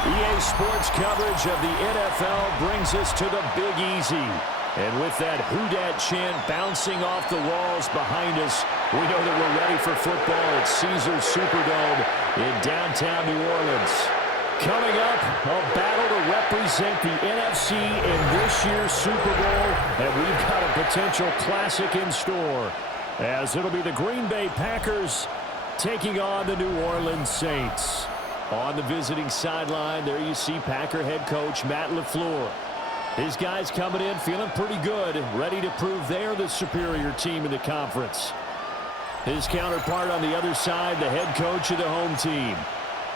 EA Sports coverage of the NFL brings us to the Big Easy. And with that "Who Dat" chant bouncing off the walls behind us, we know that we're ready for football at Caesars Superdome in downtown New Orleans. Coming up, a battle to represent the NFC in this year's Super Bowl, and we've got a potential classic in store, as it'll be the Green Bay Packers taking on the New Orleans Saints. On the visiting sideline, there you see Packer head coach Matt LaFleur. His guys coming in feeling pretty good, ready to prove they're the superior team in the conference. His counterpart on the other side, the head coach of the home team.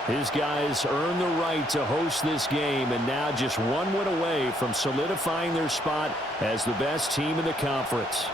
His guys earned the right to host this game, and now just one win away from solidifying their spot as the best team in the conference.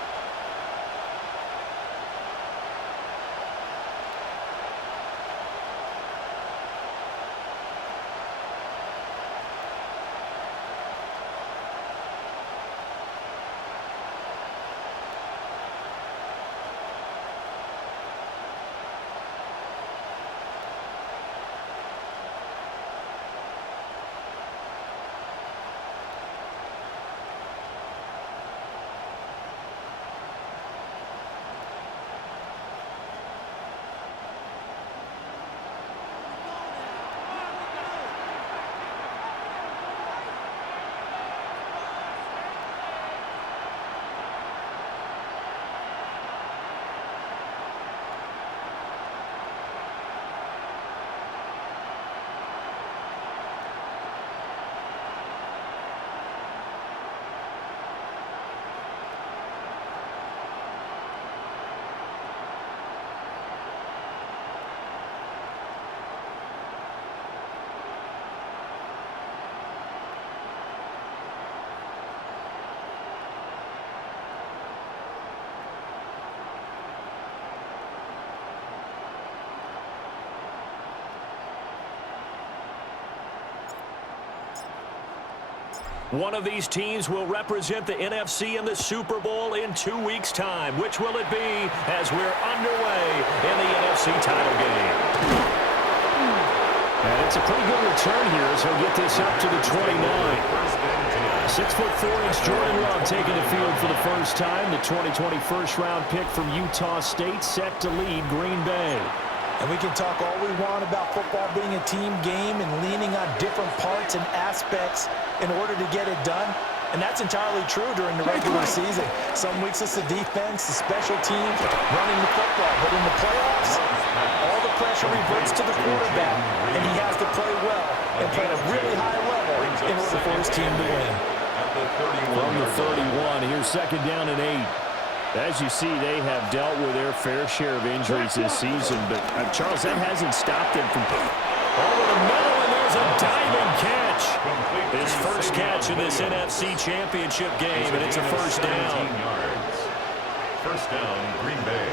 One of these teams will represent the NFC in the Super Bowl in 2 weeks' time. Which will it be as we're underway in the NFC title game? And it's a pretty good return here as he'll get this up to the 29. 6'4" Jordan Love taking the field for the first time. The 2020 first-round pick from Utah State set to lead Green Bay. And we can talk all we want about football being a team game and leaning on different parts and aspects in order to get it done. And that's entirely true during the regular season. Some weeks it's the defense, the special teams, running the football. But in the playoffs, all the pressure reverts to the quarterback, and he has to play well and play at a really high level in order for his team to win. From the 31, here's second down and 8. As you see, they have dealt with their fair share of injuries this season, but Charles, that hasn't stopped them from over the middle, and there's a diving catch. His first catch in this NFC Championship game, and it's a first down. First down, Green Bay.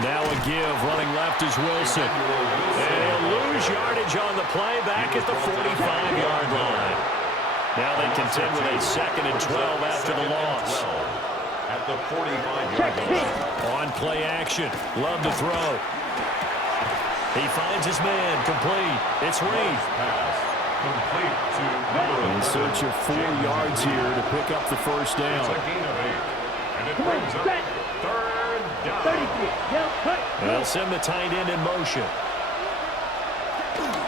Now a give, running left is Wilson. And he'll lose yardage on the play back at the 45-yard line. Now they contend with a 2nd and 12 after the loss. At the 45-yard line. On play action, Love to throw. He finds his man, complete. It's Reed. Complete to In search of 4 yards here to pick up the first down. It's a gain of 8. And it brings up third down. They'll send the tight end in motion.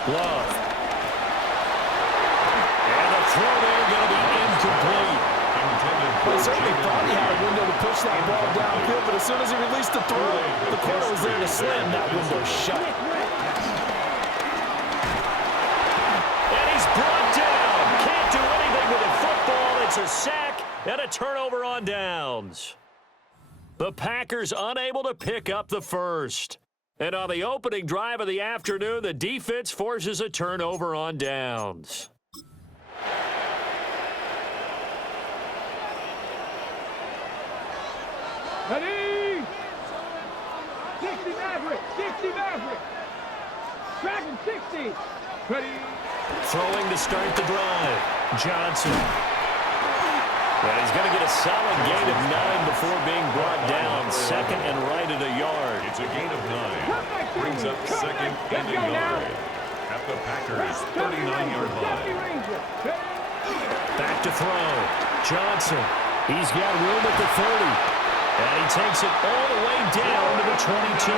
Love. Throw there going to be incomplete. Well, he certainly thought he had a window to push that ball downfield, but as soon as he released the throw, the corner was there to slam that window shut. And he's brought down. Can't do anything with a football. It's a sack and a turnover on downs. The Packers unable to pick up the first. And on the opening drive of the afternoon, the defense forces a turnover on downs. Ready? 60 Maverick, 60 Maverick. Dragon 60. Ready? Throwing to start the drive. Johnson. And he's going to get a solid gain of 9 before being brought down. Second and right at a yard. It's a gain of 9. Brings up second and a yard. At the Packers' 39-yard line. Back to throw. Johnson. He's got room at the 30. And he takes it all the way down to the 22.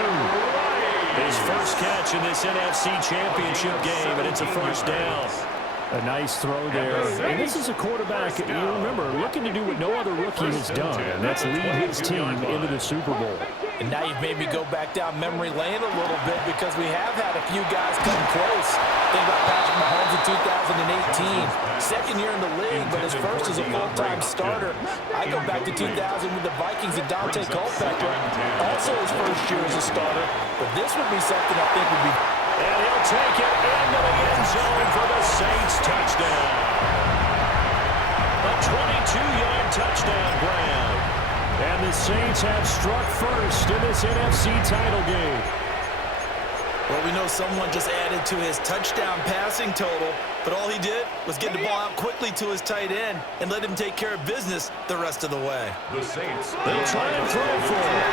His first catch in this NFC Championship game, and it's a first down. A nice throw there. And this is a quarterback, you remember, looking to do what no other rookie has done, and that's lead his team into the Super Bowl. And now you've made me go back down memory lane a little bit because we have had a few guys come close. Think about Patrick Mahomes in 2018. Second year in the league, but his first as a full-time starter. I go back to 2000 with the Vikings and Dante Culpepper. Also his first year as a starter. But this would be something I think would be... And he'll take it into the end zone for the Saints touchdown. A 22-yard touchdown grab. And the Saints have struck first in this NFC title game. Well, we know someone just added to his touchdown passing total, but all he did was get the ball out quickly to his tight end and let him take care of business the rest of the way. The Saints. They'll try and throw for it.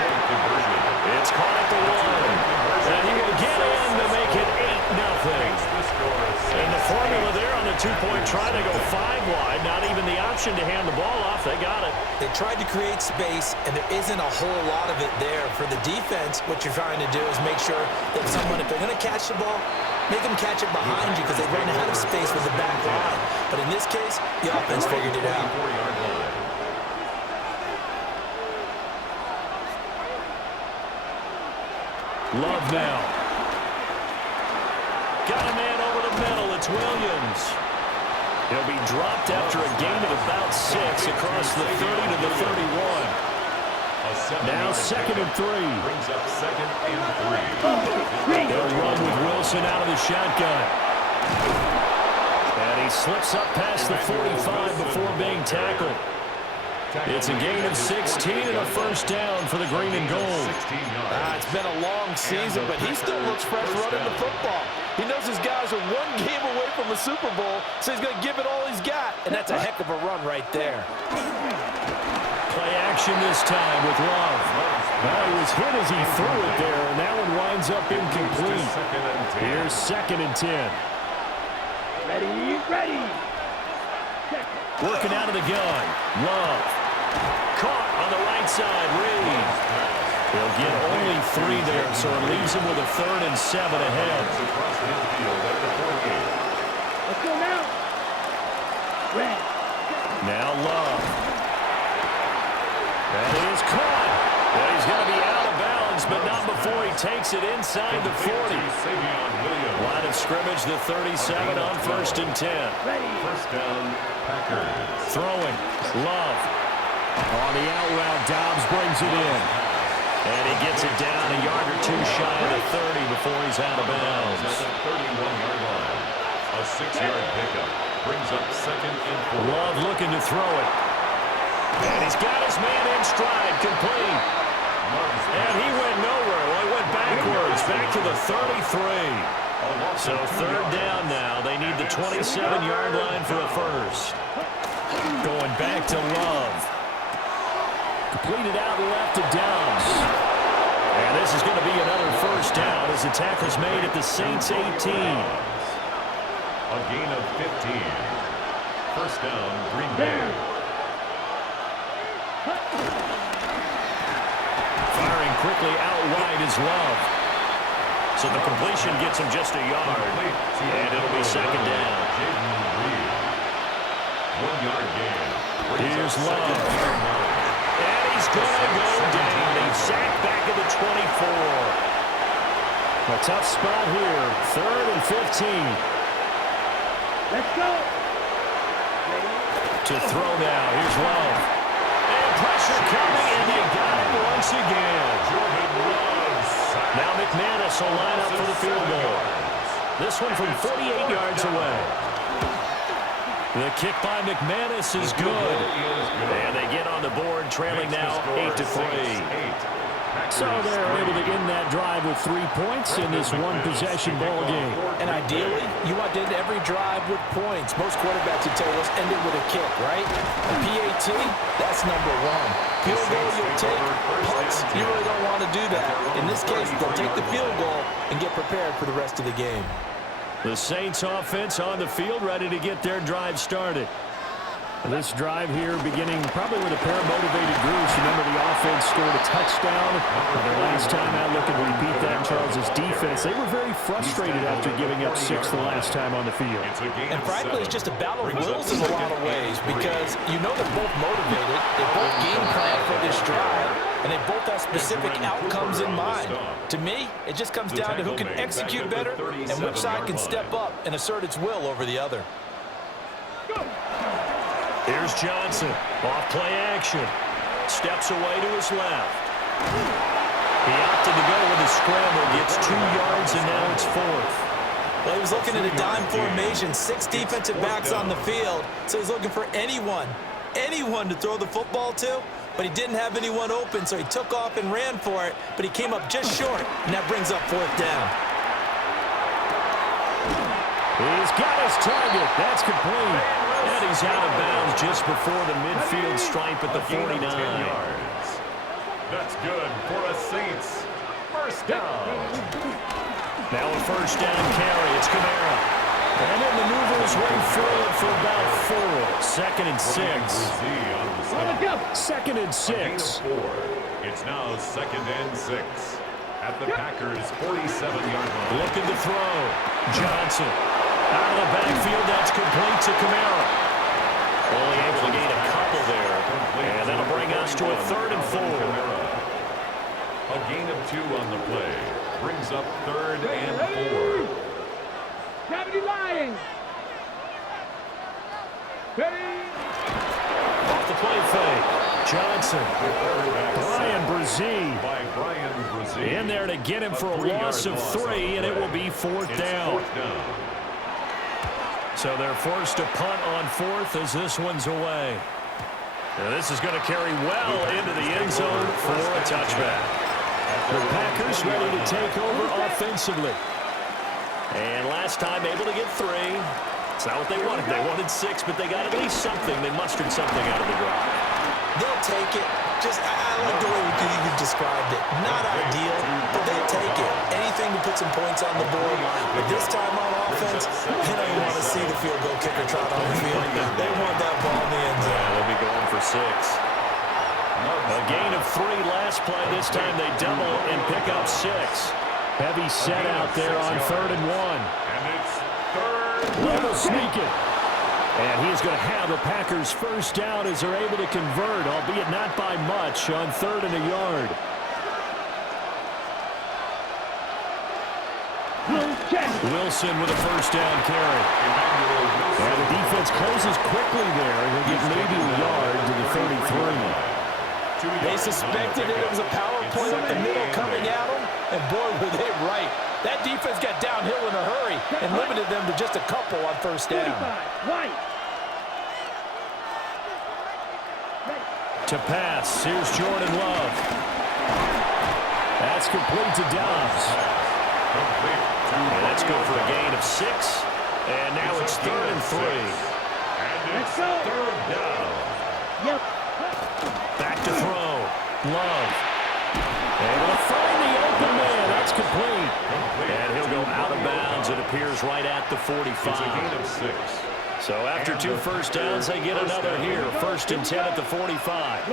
It's caught at the 1. And he will get in to make it 8-0. And the formula there on the two-point try to go 5 wide. Not even the option to hand the ball off. They got it. They tried to create space, and there isn't a whole lot of it there. For the defense, what you're trying to do is make sure that someone, if they're going to catch the ball, make them catch it behind you because they run out of space with the back line. But in this case, the offense figured it out. Love now. Got a man over the middle. It's Williams. He'll be dropped after a gain of about 6 across the 30 to the 31. Now second and 3. Brings up second and 3. They'll run with Wilson out of the shotgun. And he slips up past the 45 before being tackled. It's a gain of 16 and a first down for the green and gold. It's been a long season, but he still looks fresh running the football. He knows his guys are one game away from a Super Bowl, so he's going to give it all he's got, and that's a heck of a run right there. Play action this time with Love. Well, he was hit as he threw it there, and that one winds up incomplete. Here's second and 10. Ready. Working out of the gun. Love. Caught on the right side. Reed. He'll get only 3 there, so it leaves him with a 3rd and 7 ahead. Let's go now. Red. Now Love. And it is caught. Well, he's going to be out of bounds, but not before he takes it inside the 40. Line of scrimmage, the 37 on 1st and 10. First down, Packers. Throwing. Love. On the out route, Dobbs brings it in. And he gets it down a yard or 2 shy of the 30 before he's out of bounds. At the 31-yard line. A 6-yard pickup. Brings up second and 4. Love looking to throw it. And he's got his man in stride, complete. And he went nowhere. Well, he went backwards, back to the 33. So 3rd down now. They need the 27-yard line for a first. Going back to Love. Completed out left to Dobbs. And this is going to be another first down as the tackle's made at the Saints 18. A gain of 15. First down, Green Bay. Firing quickly out wide is Love. So the completion gets him just a yard. And it'll be second down. 1-yard gain. Here's Love. And he's going to go down. He's sacked back at the 24. A tough spot here. 3rd and 15. Let's go. To throw now. Here's Love. And pressure coming, and they got him once again. Now McManus will line up for the field goal. This one from 48 yards away. The kick by McManus is good. And they get on the board, trailing now 8-3. So they're able to end that drive with 3 points in this one-possession ball game. And ideally, you want to end every drive with points. Most quarterbacks would tell us end it with a kick, right? A PAT, that's number one. Field goal you'll take. Punts, you really don't want to do that. In this case, they'll take the field goal and get prepared for the rest of the game. The Saints offense on the field, ready to get their drive started. This drive here beginning probably with a pair of motivated groups. Remember, the offense scored a touchdown. Their last time out, looking to repeat that. Charles' defense, they were very frustrated after giving up 6 the last time on the field. And frankly, it's just a battle of wills in a lot of ways, because you know they're both motivated. They both game plan for this drive, and they both have specific outcomes in mind. To me, it just comes down to who can execute better and which side can step up and assert its will over the other. Here's Johnson, off play action. Steps away to his left. He opted to go with a scramble, gets 2 yards, and now it's 4th. Well, he was looking at a dime formation, 6 defensive backs on the field, so he's looking for anyone to throw the football to, but he didn't have anyone open, so he took off and ran for it, but he came up just short, and that brings up 4th down. He's got his target. That's complete. And he's out of bounds just before the midfield stripe at the 49. That's good for a Saints first down. Now a first down carry. It's Kamara. And it maneuvers way forward for about 4. 2nd and 6. 2nd and 6. It's now 2nd and 6. At the Packers' 47-yard line. Looking to throw. Johnson. Out of the backfield, that's complete to Kamara. Only able to gain a couple there. And that'll bring us to a 3rd and 4. A gain of 2 on the play. Brings up 3rd and 4. Gravity lying. Off the play fake. Johnson. Brian Brzee. In there to get him for a loss of 3, and it will be 4th down. So they're forced to punt on 4th as this one's away. Now this is going to carry well into the end zone for a touchback. The Packers ready to take over offensively. And last time able to get 3. It's not what they wanted. They wanted 6, but they got at least something. They mustered something out of the drive. They'll take it. I like the way you described it. Not ideal, but they'll take it. Anything to put some points on the board. But this time on offense, they don't even want to see the field goal kicker trot on the field. They want that ball in the end zone. Yeah, they'll be going for 6. A gain of 3 last play. This time they double and pick up 6. Heavy set out there on 3rd and 1. And it's 3rd. Level sneaking. And he's going to have the Packers first down as they're able to convert, albeit not by much, on 3rd and a yard. Wilson with a first down carry. And the defense closes quickly there, and he'll get maybe a yard to the 33. They suspected it was a power play up the middle coming at them, and boy, were they right. That defense got downhill in a hurry and limited them to just a couple on first down. To pass, here's Jordan Love. That's complete to Dobbs. And that's good for a gain of 6. And now it's 3rd and 3. And it's 3rd down. Yep. Back to throw. Love. Able to find the open man. That's complete. And he'll go out of bounds, it appears, right at the 45. It's a gain of 6. So after 2 first downs, they get another here. 1st and 10 at the 45.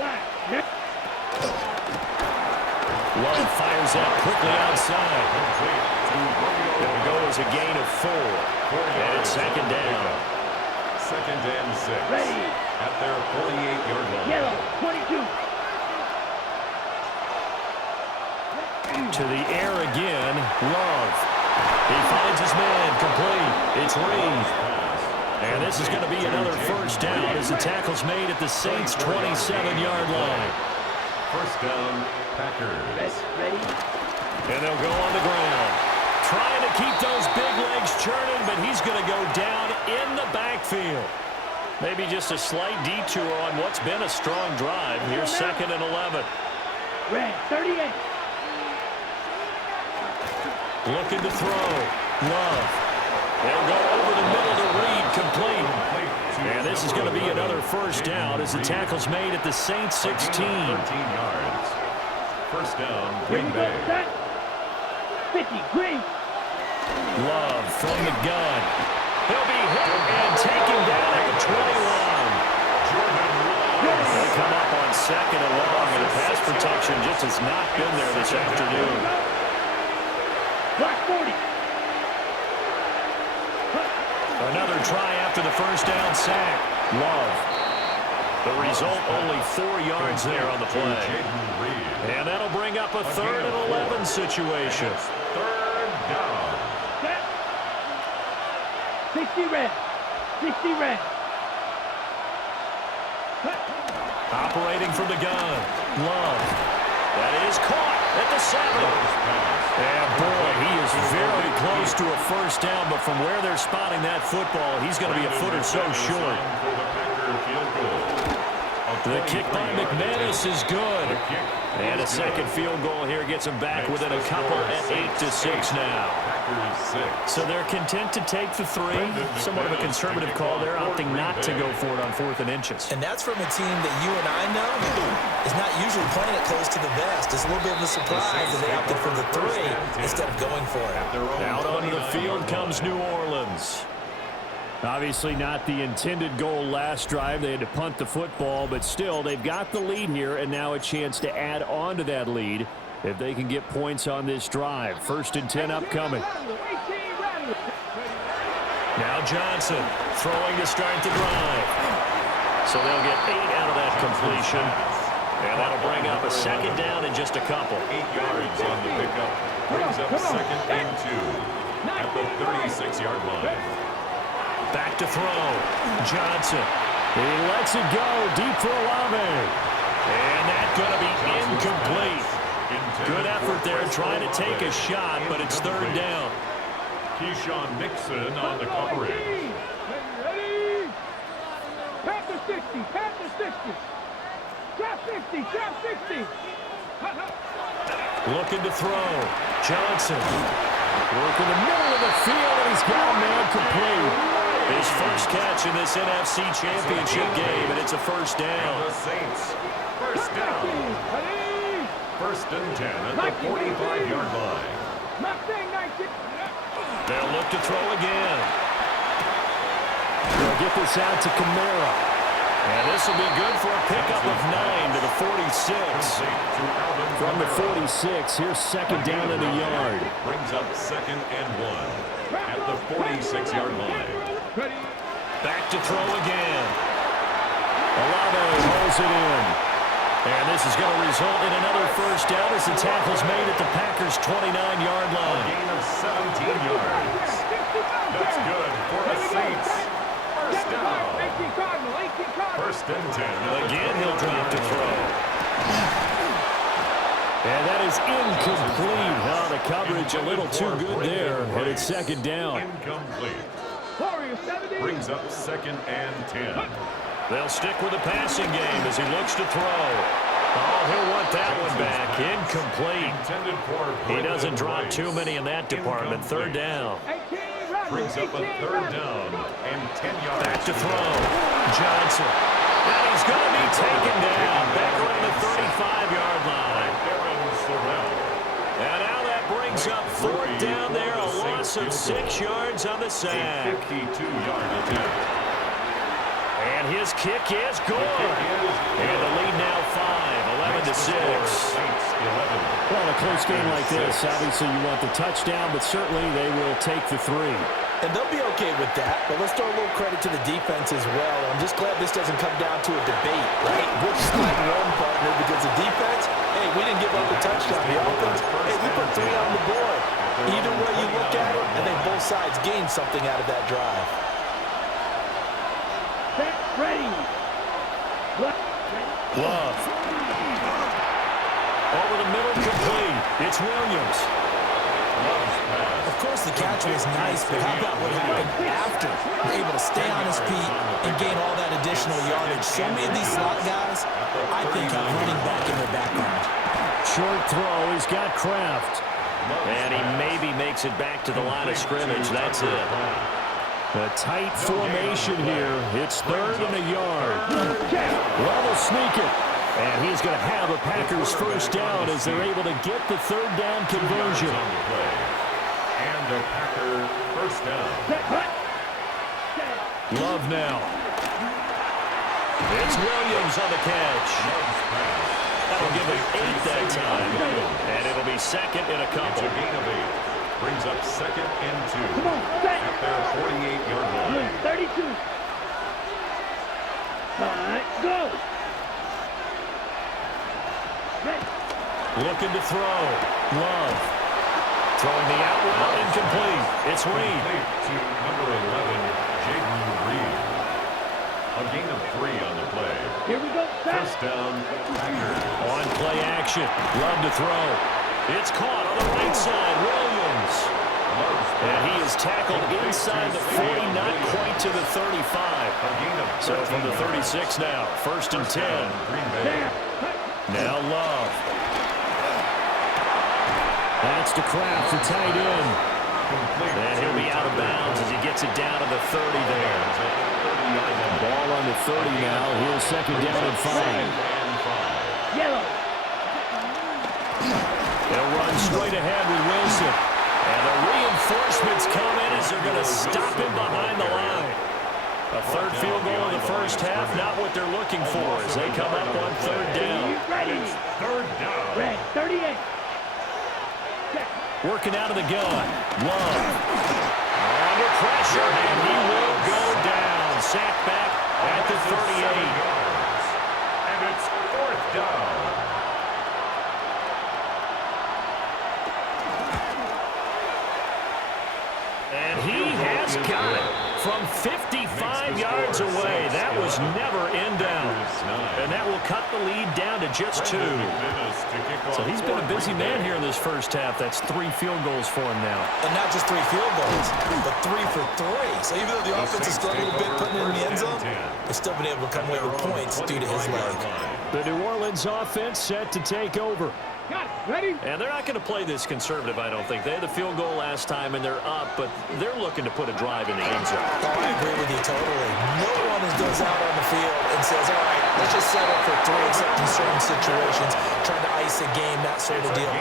Love fires that quickly outside. It'll go as a gain of 4. And it's 2nd down. 2nd and 6. Ready. At their 48-yard line. Yellow, 22. To the air again. Love. He finds his man. Complete. It's Reed. And this is going to be another first down as the tackle's made at the Saints' 27-yard line. First down, Packers. Ready. And they'll go on the ground. Trying to keep those big legs churning, but he's going to go down in the backfield. Maybe just a slight detour on what's been a strong drive. Here's 2nd and 11. Red, 38. Looking to throw. Love. They'll go over the middle to Reed, complete. And this is going to be another first down as the tackle's made at the Saints 16. 13 yards. First down, Green Bay. 50, Green. Love from the gun. He'll be hit and taken down at the 21. They come up on second and long, and the pass protection just has not been there this afternoon. Black 40. Another try after the first down sack. Love. The result, only 4 yards there on the play. And that'll bring up a 3rd and 11 situation. Third down. 60 red. 60 red. Operating from the gun. Love. That is caught at the 7. And boy, he is very close to a first down, but from where they're spotting that football, he's going to be a foot or so short. The kick by McManus is good. And a second field goal here gets him back within a couple at 8-6 now. So they're content to take the 3. Somewhat of a conservative call there, opting not to go for it on 4th and inches. And that's from a team that you and I know is not usually playing it close to the vest. It's a little bit of a surprise that they opted for the 3 instead of going for it. Out onto the field comes New Orleans. Obviously not the intended goal last drive. They had to punt the football, but still they've got the lead here and now a chance to add on to that lead if they can get points on this drive. 1st and 10 upcoming. Now Johnson throwing to start the drive. So they'll get 8 out of that completion. And that'll bring up a 2nd down in just a couple. 8 yards on the pickup. Brings up 2nd and 2 at the 36-yard line. Back to throw. Johnson. He lets it go deep for Olave. And that's going to be incomplete. Good effort there trying to take a shot, but it's 3rd down. Keyshawn Nixon on the coverage. Ready? Pat the 60, pat the 60. Drop 60, drop 60. Looking to throw. Johnson. Working the middle of the field, and he's got a man complete. His first catch in this NFC Championship game, and it's a first down. The Saints, first down. 1st and 10 at the 45-yard line. They'll look to throw again. They'll get this out to Kamara. And this will be good for a pickup of 9 to the 46. From the 46, here's 2nd down in the yard. Brings up 2nd and 1 at the 46-yard line. Back to throw again. Olave rolls it in. And this is going to result in another first down as the tackle's made at the Packers' 29-yard line. Gain of 17 yards. That's good for the Saints. First down. 1st and 10. Again, he'll drop to throw. And that is incomplete. Oh, the coverage a little too good there. And it's 2nd down. Incomplete. Brings up 2nd and 10. They'll stick with the passing game as he looks to throw. Oh, he'll want that one back. Incomplete. He doesn't drop too many in that department. 3rd down. Brings up a 3rd down and 10 yards. Back to throw. Johnson. And he's going to be taken down. Back around the 35-yard line. And now that brings up 4th down there. A loss of 6 yards on the sack. 52-yard attempt. And his kick is good. And the lead now 5, 11-6. Well, a close game like this, obviously you want the touchdown, but certainly they will take the 3. And they'll be okay with that, but let's throw a little credit to the defense as well. I'm just glad this doesn't come down to a debate, right? Which side won, partner, because the defense, hey, we didn't give up a touchdown. The offense, hey, we put 3 on the board. Either way you look at it, I think both sides gained something out of that drive. Set, ready. Love. Over the middle, complete. It's Williams. Of course, the catch was nice, but how about what happened after? Able to stay on his feet and gain all that additional yardage. So many of these slot guys, I think, have running back in their background. Short throw. He's got Kraft. And he maybe makes makes it back to the line of scrimmage. That's it. A tight formation here. It's 3rd and a yard. Well, they'll sneak it. And he's going to have a Packers first down as they're able to get the 3rd down conversion. And a Packer first down. Love now. It's Williams on the catch. That'll give him 8 that time. And it'll be 2nd and a couple. It's a gain of 8. Brings up 2nd and 2. At their 48-yard line. 32. Go. Looking to throw. Love. Throwing the out route incomplete. It's Reed. To number 11, Jaden Reed. A gain of 3 on the play. Here we go. First down, Packers. On play action. Love to throw. It's caught on the right side. Williams. And he is tackled inside the 40, not quite to the 35. So from the 36 now. 1st and 10. Now Love. That's to Kraft, the tight end. And he'll be out of bounds as he gets it down to the 30 there. Ball on the 30 now. Here's 2nd down and 5. Yellow. They'll run straight ahead with Wilson. And the reinforcements come in as they're going to stop him behind the line. A 3rd field goal in the first half, not what they're looking for as they come up on 3rd down. Ready. 3rd down. Red, 38. Working out of the gun. Love. Under pressure, and he will go down. Sacked back at the 38. And it's 4th down. And he has got it from 55 yards away. That was never in down. And that will cut the lead down to just 2. So he's been a busy man here in this first half. That's 3 field goals for him now. And not just 3 field goals, but 3 for 3. So even though the offense has struggled a bit putting it in the end zone, they've still been able to come away with points due to his leg. The New Orleans offense set to take over. Got it. Ready? And they're not going to play this conservative, I don't think. They had the field goal last time, and they're up, but they're looking to put a drive in the end zone. Oh, I agree with you totally. No one goes out on the field and says, all right, let's just settle for 3 except in certain situations, trying to ice a game, that sort of deal.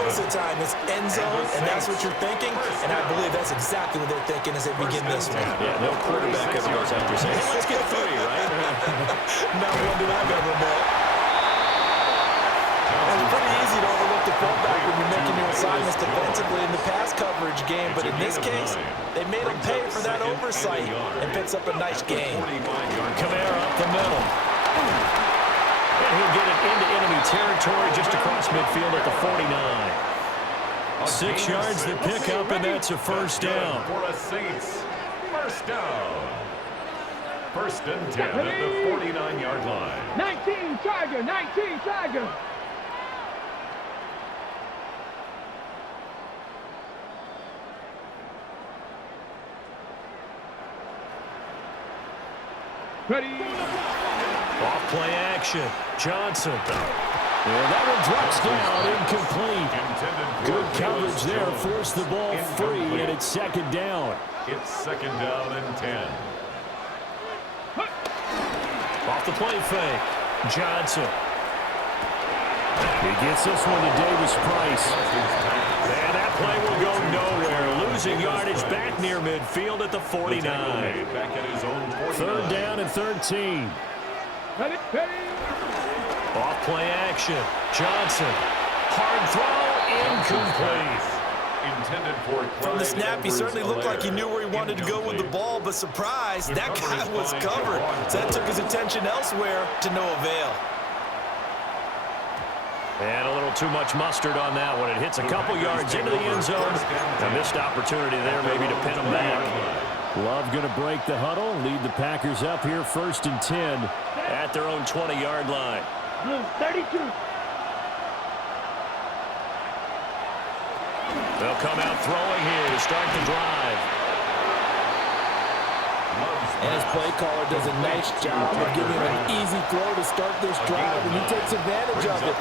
Most of the time, it's end zone, and that's what you're thinking, and I believe that's exactly what they're thinking as they begin this one. Yeah, no quarterback ever goes out there saying, let's get 3, right? Not one that I've ever met. It's pretty easy to overlook the fullback when you're making your assignments defensively in the pass coverage game, but in this case, they made him pay for that oversight and picks up a nice gain. Kamara up the middle. And he'll get it into enemy territory just across midfield at the 49. 6 yards the pickup, and that's a first down. For a Saints first down. 1st and 10 at the 49-yard line. 19 Tiger, 19 Tiger. Ready. Off play action. Johnson. And that one drops down, incomplete. Good coverage there, forced the ball free, and it's 2nd down. It's 2nd down and 10. Off the play fake. Johnson. He gets this one to Davis Price. And that play will go nowhere. Losing yardage back near midfield at the 49. Back at his own 3rd down and 13. Ready. Ready. Off play action. Johnson. Hard throw. Incomplete. Intended for From the snap, he certainly looked like he knew where he wanted to go with the ball, but surprise, that guy was covered. So that took his attention elsewhere to no avail. And a little too much mustard on that one. It hits a couple yards into the end zone. A missed opportunity there maybe to pin him back. Love going to break the huddle, lead the Packers up here 1st and 10 at their own 20-yard line. 32. They'll come out throwing here to start the drive. And his play caller does a nice job of giving him an easy throw to start this drive, and he takes advantage of it.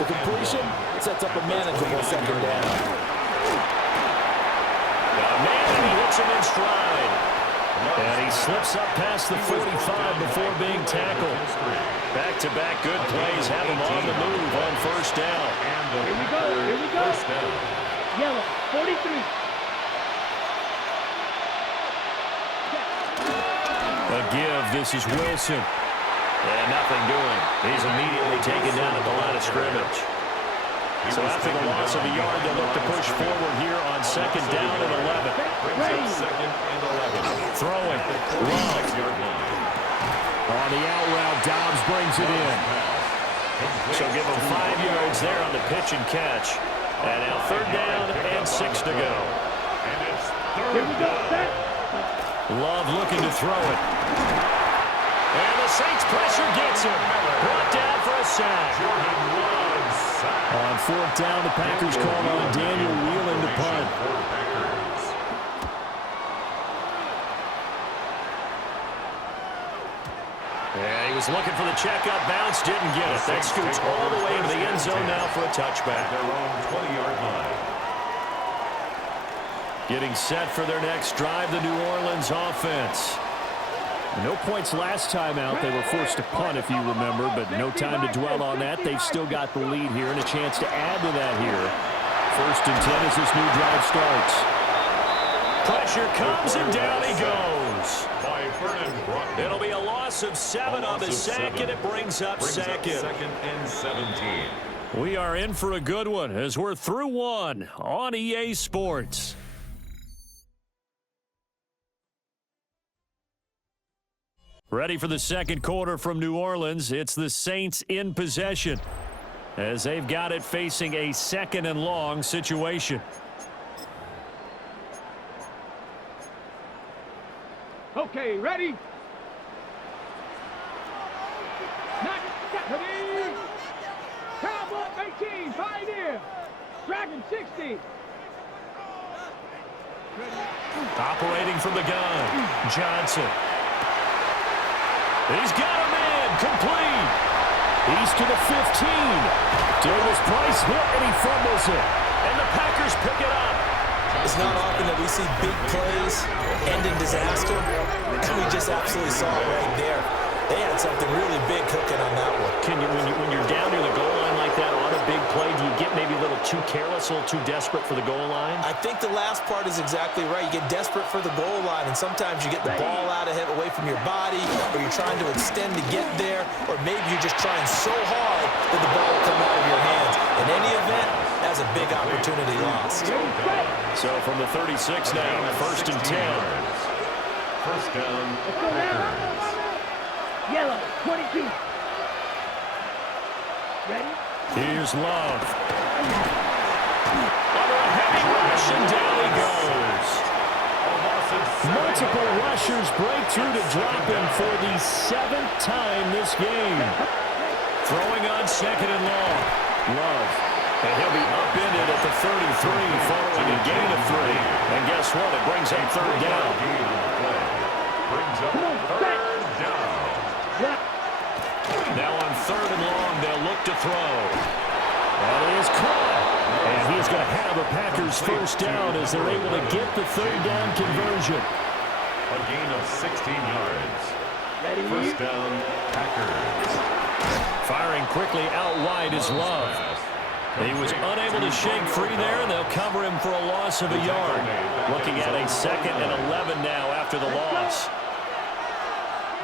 The completion sets up a manageable 2nd down. he slips up past the 45 before being tackled. Back-to-back good plays have him on the move on first down. Here we go. Here we go. Yellow, 43. A give. This is Wilson. And nothing doing. He's immediately taken down at the line of scrimmage. So after the loss of a yard, they'll look to push forward here on second down and 11. Second and 11. Throwing. Love. On the out route, Dobbs brings it in. So give him 5 yards there on the pitch and catch. And now third down and 6 to go. And it's Here we third go. down. Set. Love looking to throw it. And the Saints pressure gets him. Brought down for a sack. Jordan Love sack. On fourth down, the Packers call on Daniel Wheeling to punt. Yeah, he was looking for the checkup bounce, didn't get it. That scoots all the way into the end zone now for a touchback. Their own 20-yard line. Getting set for their next drive, the New Orleans offense. No points last time out. They were forced to punt, if you remember, but no time to dwell on that. They've still got the lead here and a chance to add to that here. First and 10 as this new drive starts. Pressure comes and down he goes. It'll be a loss of 7 on the sack, and it brings up second. Second and 17. We are in for a good one as we're through one on EA Sports. Ready for the second quarter from New Orleans. It's the Saints in possession as they've got it facing a second and long situation. Okay, ready? Not ready. Cowboy 18, Pioneer. Dragon 60. Operating from the gun, Johnson. He's got a man, complete. He's to the 15. Davis Price hit, and he fumbles it. And the Packers pick it up. It's not often that we see big plays end in disaster, and we just absolutely saw it right there. They had something really big cooking on that one. Can you, when you're down near the goal line like that on a big play, do you get maybe a little too careless, a little too desperate for the goal line? I think the last part is exactly right. You get desperate for the goal line, and sometimes you get the ball out ahead, away from your body, or you're trying to extend to get there, or maybe you're just trying so hard that the ball will come out of your hands. In any event, that's a big opportunity lost. So from the 36 now, first and 10. First down, Packers. Yellow, 22. Ready? Here's Love. Under a heavy rush, and down he goes. Multiple rushers break through to drop him for the 7th time this game. Throwing on second and long. Love. And he'll be upended at the 33 following a gain of 3. And guess what? It brings up third down. Brings up third down. Now on third and long, they'll look to throw. That is caught. And he's going to have a Packers first down as they're able to get the third down conversion. A gain of 16 yards. Ready? First down, Packers. Firing quickly out wide is Love. He was unable to shake free there, and they'll cover him for a loss of a yard. Looking at a second and 11 now after the loss.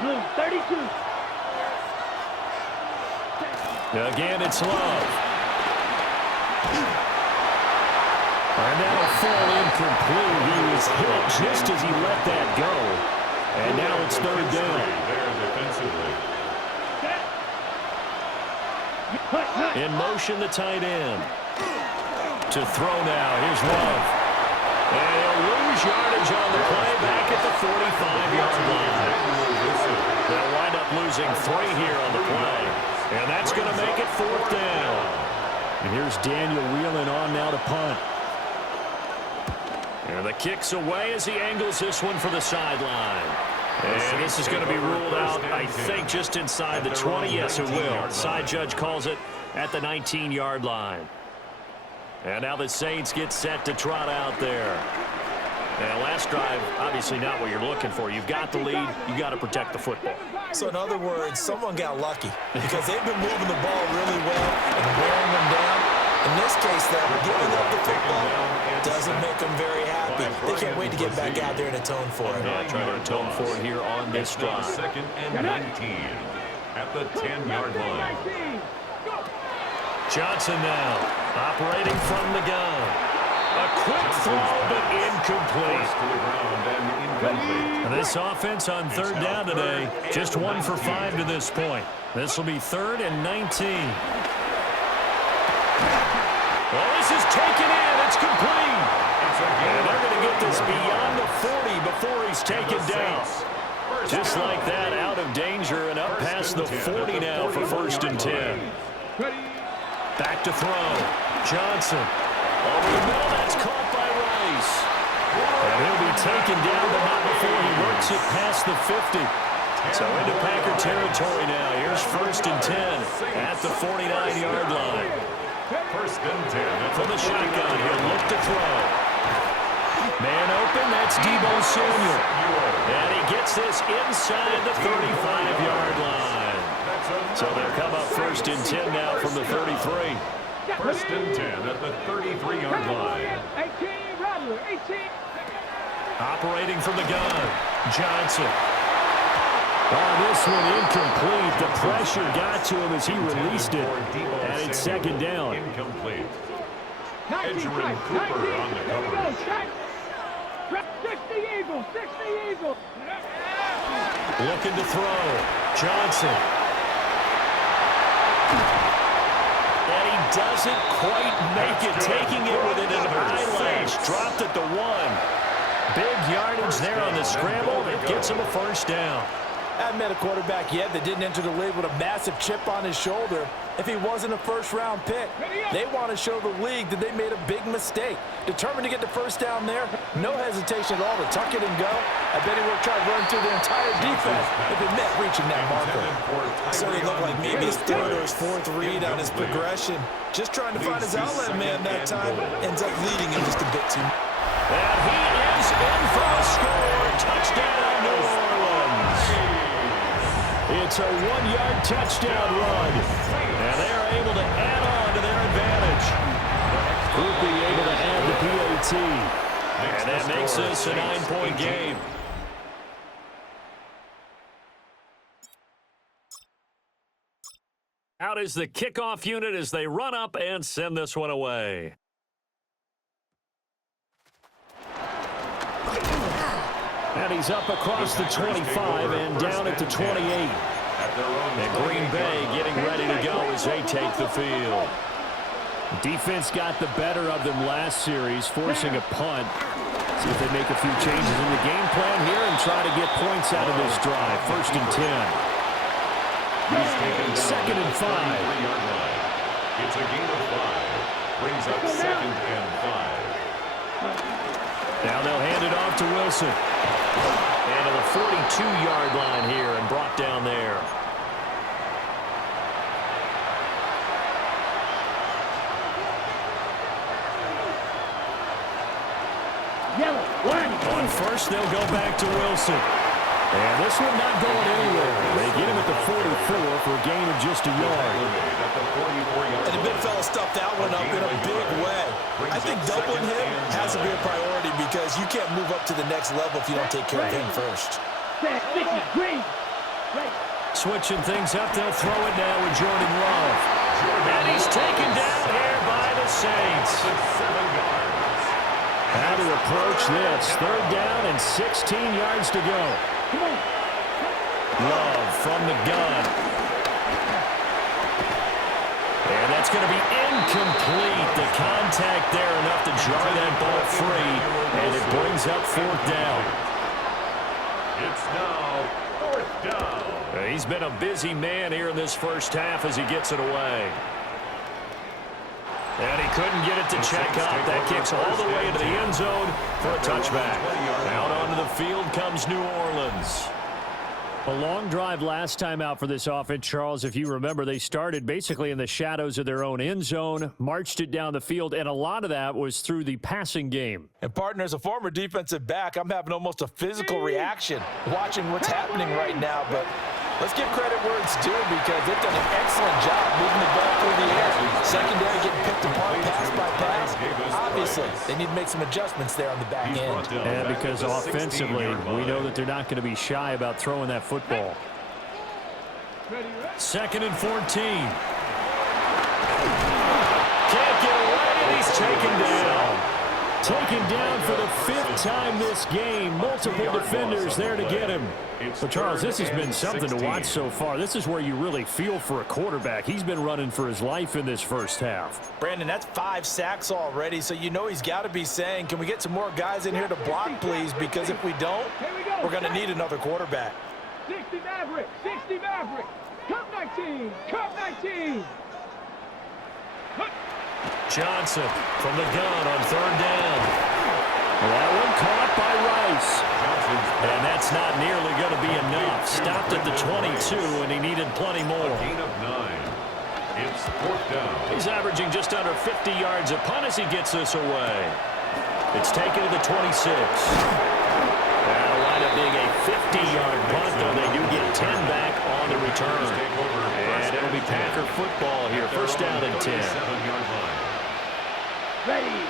Blue, 32. Again, it's Love. And that'll fall incomplete. He was hit just as he let that go. And now it's third down. There defensively. In motion, the tight end. To throw now. Here's Love. And he'll lose yardage on the play back at the 45-yard line. They'll wind up losing 3 here on the play. And that's going to make it fourth down. And here's Daniel Wheeling on now to punt. And the kick's away as he angles this one for the sideline. And this is going to be ruled out, I think, just inside the 20. Yes, it will. Side judge calls it at the 19-yard line. And now the Saints get set to trot out there. And last this drive, obviously not what you're looking for. You've got the lead. You got to protect the football. So in other words, someone got lucky because they've been moving the ball really well and wearing them down. In this case, though, giving up the football doesn't make them very happy. They can't wait to get back out there and atone for it. Yeah, try to atone for it here on this drive. Second and 19 at the 10-yard line. Johnson now operating from the gun. A quick throw, but incomplete. To the ground and incomplete. This offense on third down today, just 1 for 5 to this point. This will be 3rd and 19. Well, this is taken in. It's complete. And they're going to get this beyond the 40 before he's taken down. Just like that, out of danger and up past the 40 now for 1st and 10. Back to throw. Johnson. Over the middle, that's caught by Rice. And he'll be taken down, but not before he works it past the 50. So into Packer territory now. Here's 1st and 10 at the 49-yard line. 1st and 10. From the shotgun, he'll look to throw. Man open, that's Deebo Samuel. And he gets this inside the 35-yard line. So they'll come up 1st and 10 now from the 33. 1st and 10 at the 33-yard line. 18, Rattler, 18. Operating from the gun, Johnson. Oh, this one incomplete. The pressure got to him as he released it. And it's 2nd down. Incomplete. 19, Edgerrin Cooper on the coverage. 60 Eagles, 60 Eagles. Looking to throw. Johnson. And he doesn't quite make it. Taking it within an eyelash. Dropped at the 1. Big yardage there on the scramble. It gets him a 1st down. I haven't met a quarterback yet that didn't enter the league with a massive chip on his shoulder if he wasn't a 1st-round pick. They want to show the league that they made a big mistake. Determined to get the 1st down there, no hesitation at all to tuck it and go. I bet he would try to run through the entire defense if it meant reaching that marker. So it looked like maybe his 3rd or his 4th read on his progression. Just trying to find his outlet man that time. Ends up leading him just a bit too much. And he is in for a score. Touchdown, New Orleans. It's a 1-yard touchdown run. And they're able to add on to their advantage. Groupie able to add the PAT. And that makes this a 9-point game. Out is the kickoff unit as they run up and send this one away. And he's up across the 25 and down at the 28. And Green Bay getting ready to go as they take the field. Defense got the better of them last series, forcing a punt. See if they make a few changes in the game plan here and try to get points out of this drive. 1st and 10. 2nd and 5. It's a gain of 5. Brings up 2nd and 5. Now they'll hand it off to Wilson. And to the 42-yard line here and brought down there. On 1st, they'll go back to Wilson. And this one not going anywhere. They get him at the 44 for a gain of just a yard. And the big fella stuffed that one up in a big way. I think doubling him has to be a priority because you can't move up to the next level if you don't take care of him first. Switching things up, they'll throw it now with Jordan Love. And he's taken down here by the Saints. How to approach this. 3rd down and 16 yards to go. Love from the gun. And that's going to be incomplete. The contact there enough to jar that ball free. And it brings up 4th down. It's now 4th down. He's been a busy man here in this 1st half as he gets it away. And he couldn't get it to check up. That kicks all the way into the end zone for a touchback. Out onto the field comes New Orleans. A long drive last time out for this offense, Charles. If you remember, they started basically in the shadows of their own end zone, marched it down the field, and a lot of that was through the passing game. And, partner, as a former defensive back, I'm having almost a physical reaction watching what's happening right now. But let's give credit where it's due because they've done an excellent job moving the ball through the air. Secondary getting picked apart pass by pass. Obviously, they need to make some adjustments there on the back end. And because offensively, we know that they're not going to be shy about throwing that football. 2nd and 14. Can't get away, and he's taken down. Taken down for the 5th time this game. Multiple defenders there to get him. But, Charles, this has been something to watch so far. This is where you really feel for a quarterback. He's been running for his life in this first half. Brandon, that's 5 sacks already, so you know he's got to be saying, can we get some more guys in here to block, please? Because if we don't, we're going to need another quarterback. 60 Maverick, 60 Maverick. Cup 19, Cup 19. Johnson from the gun on 3rd down. That one caught by Rice. And that's not nearly going to be enough. Stopped at the 22, and he needed plenty more. Gain of 9. It's 4th down. He's averaging just under 50 yards a punt as he gets this away. It's taken to the 26. That'll wind up being a 50-yard punt, though they do get 10 back on the return. And it'll be Packer football here. 1st down and 10. Ready.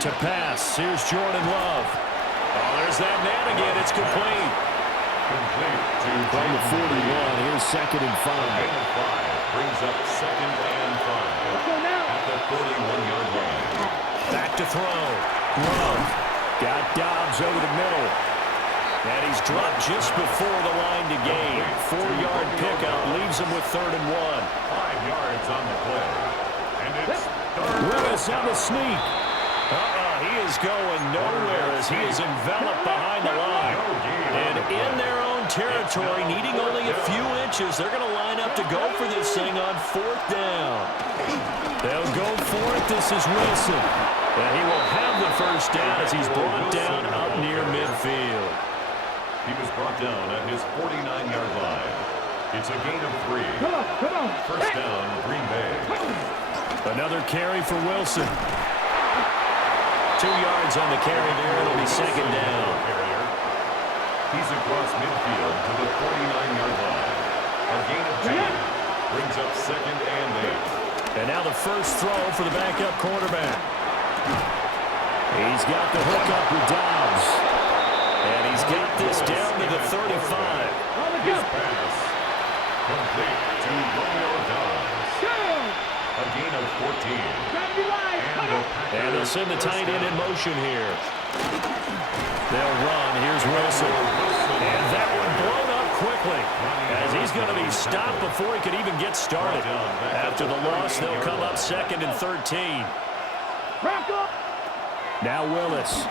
To pass, here's Jordan Love. Oh, there's that man again. It's complete. From the 41, here's 2nd and 5. Brings up 2nd and 5. At the 41-yard line. Back to throw. Love got Dobbs over the middle. And he's dropped just before the line to gain. 4-yard pickup leaves him with 3rd and 1. 5 yards on the play. And it's 3rd. Willis on the sneak. He is going nowhere as he is enveloped behind the line. And in their own territory, needing only a few inches, they're going to line up to go for this thing on 4th down. They'll go for it. This is Wilson. And he will have the 1st down as he's brought down up near midfield. He was brought down at his 49-yard line. It's a gain of 3. Come on. 1st down, Green Bay. Another carry for Wilson. 2 yards on the carry there. It'll be 2nd down. He's across midfield to the 49-yard line. A gain of 2. Brings up 2nd and 8. And now the first throw for the backup quarterback. He's got the hook up with Dobbs. And he's got this down to the 35. His pass complete to Romeo Dobbs. A gain of 14. And they'll send the tight end in motion here. They'll run. Here's Wilson. And that one blown up quickly as he's going to be stopped before he could even get started. After the loss, they'll come up 2nd and 13. Now Willis.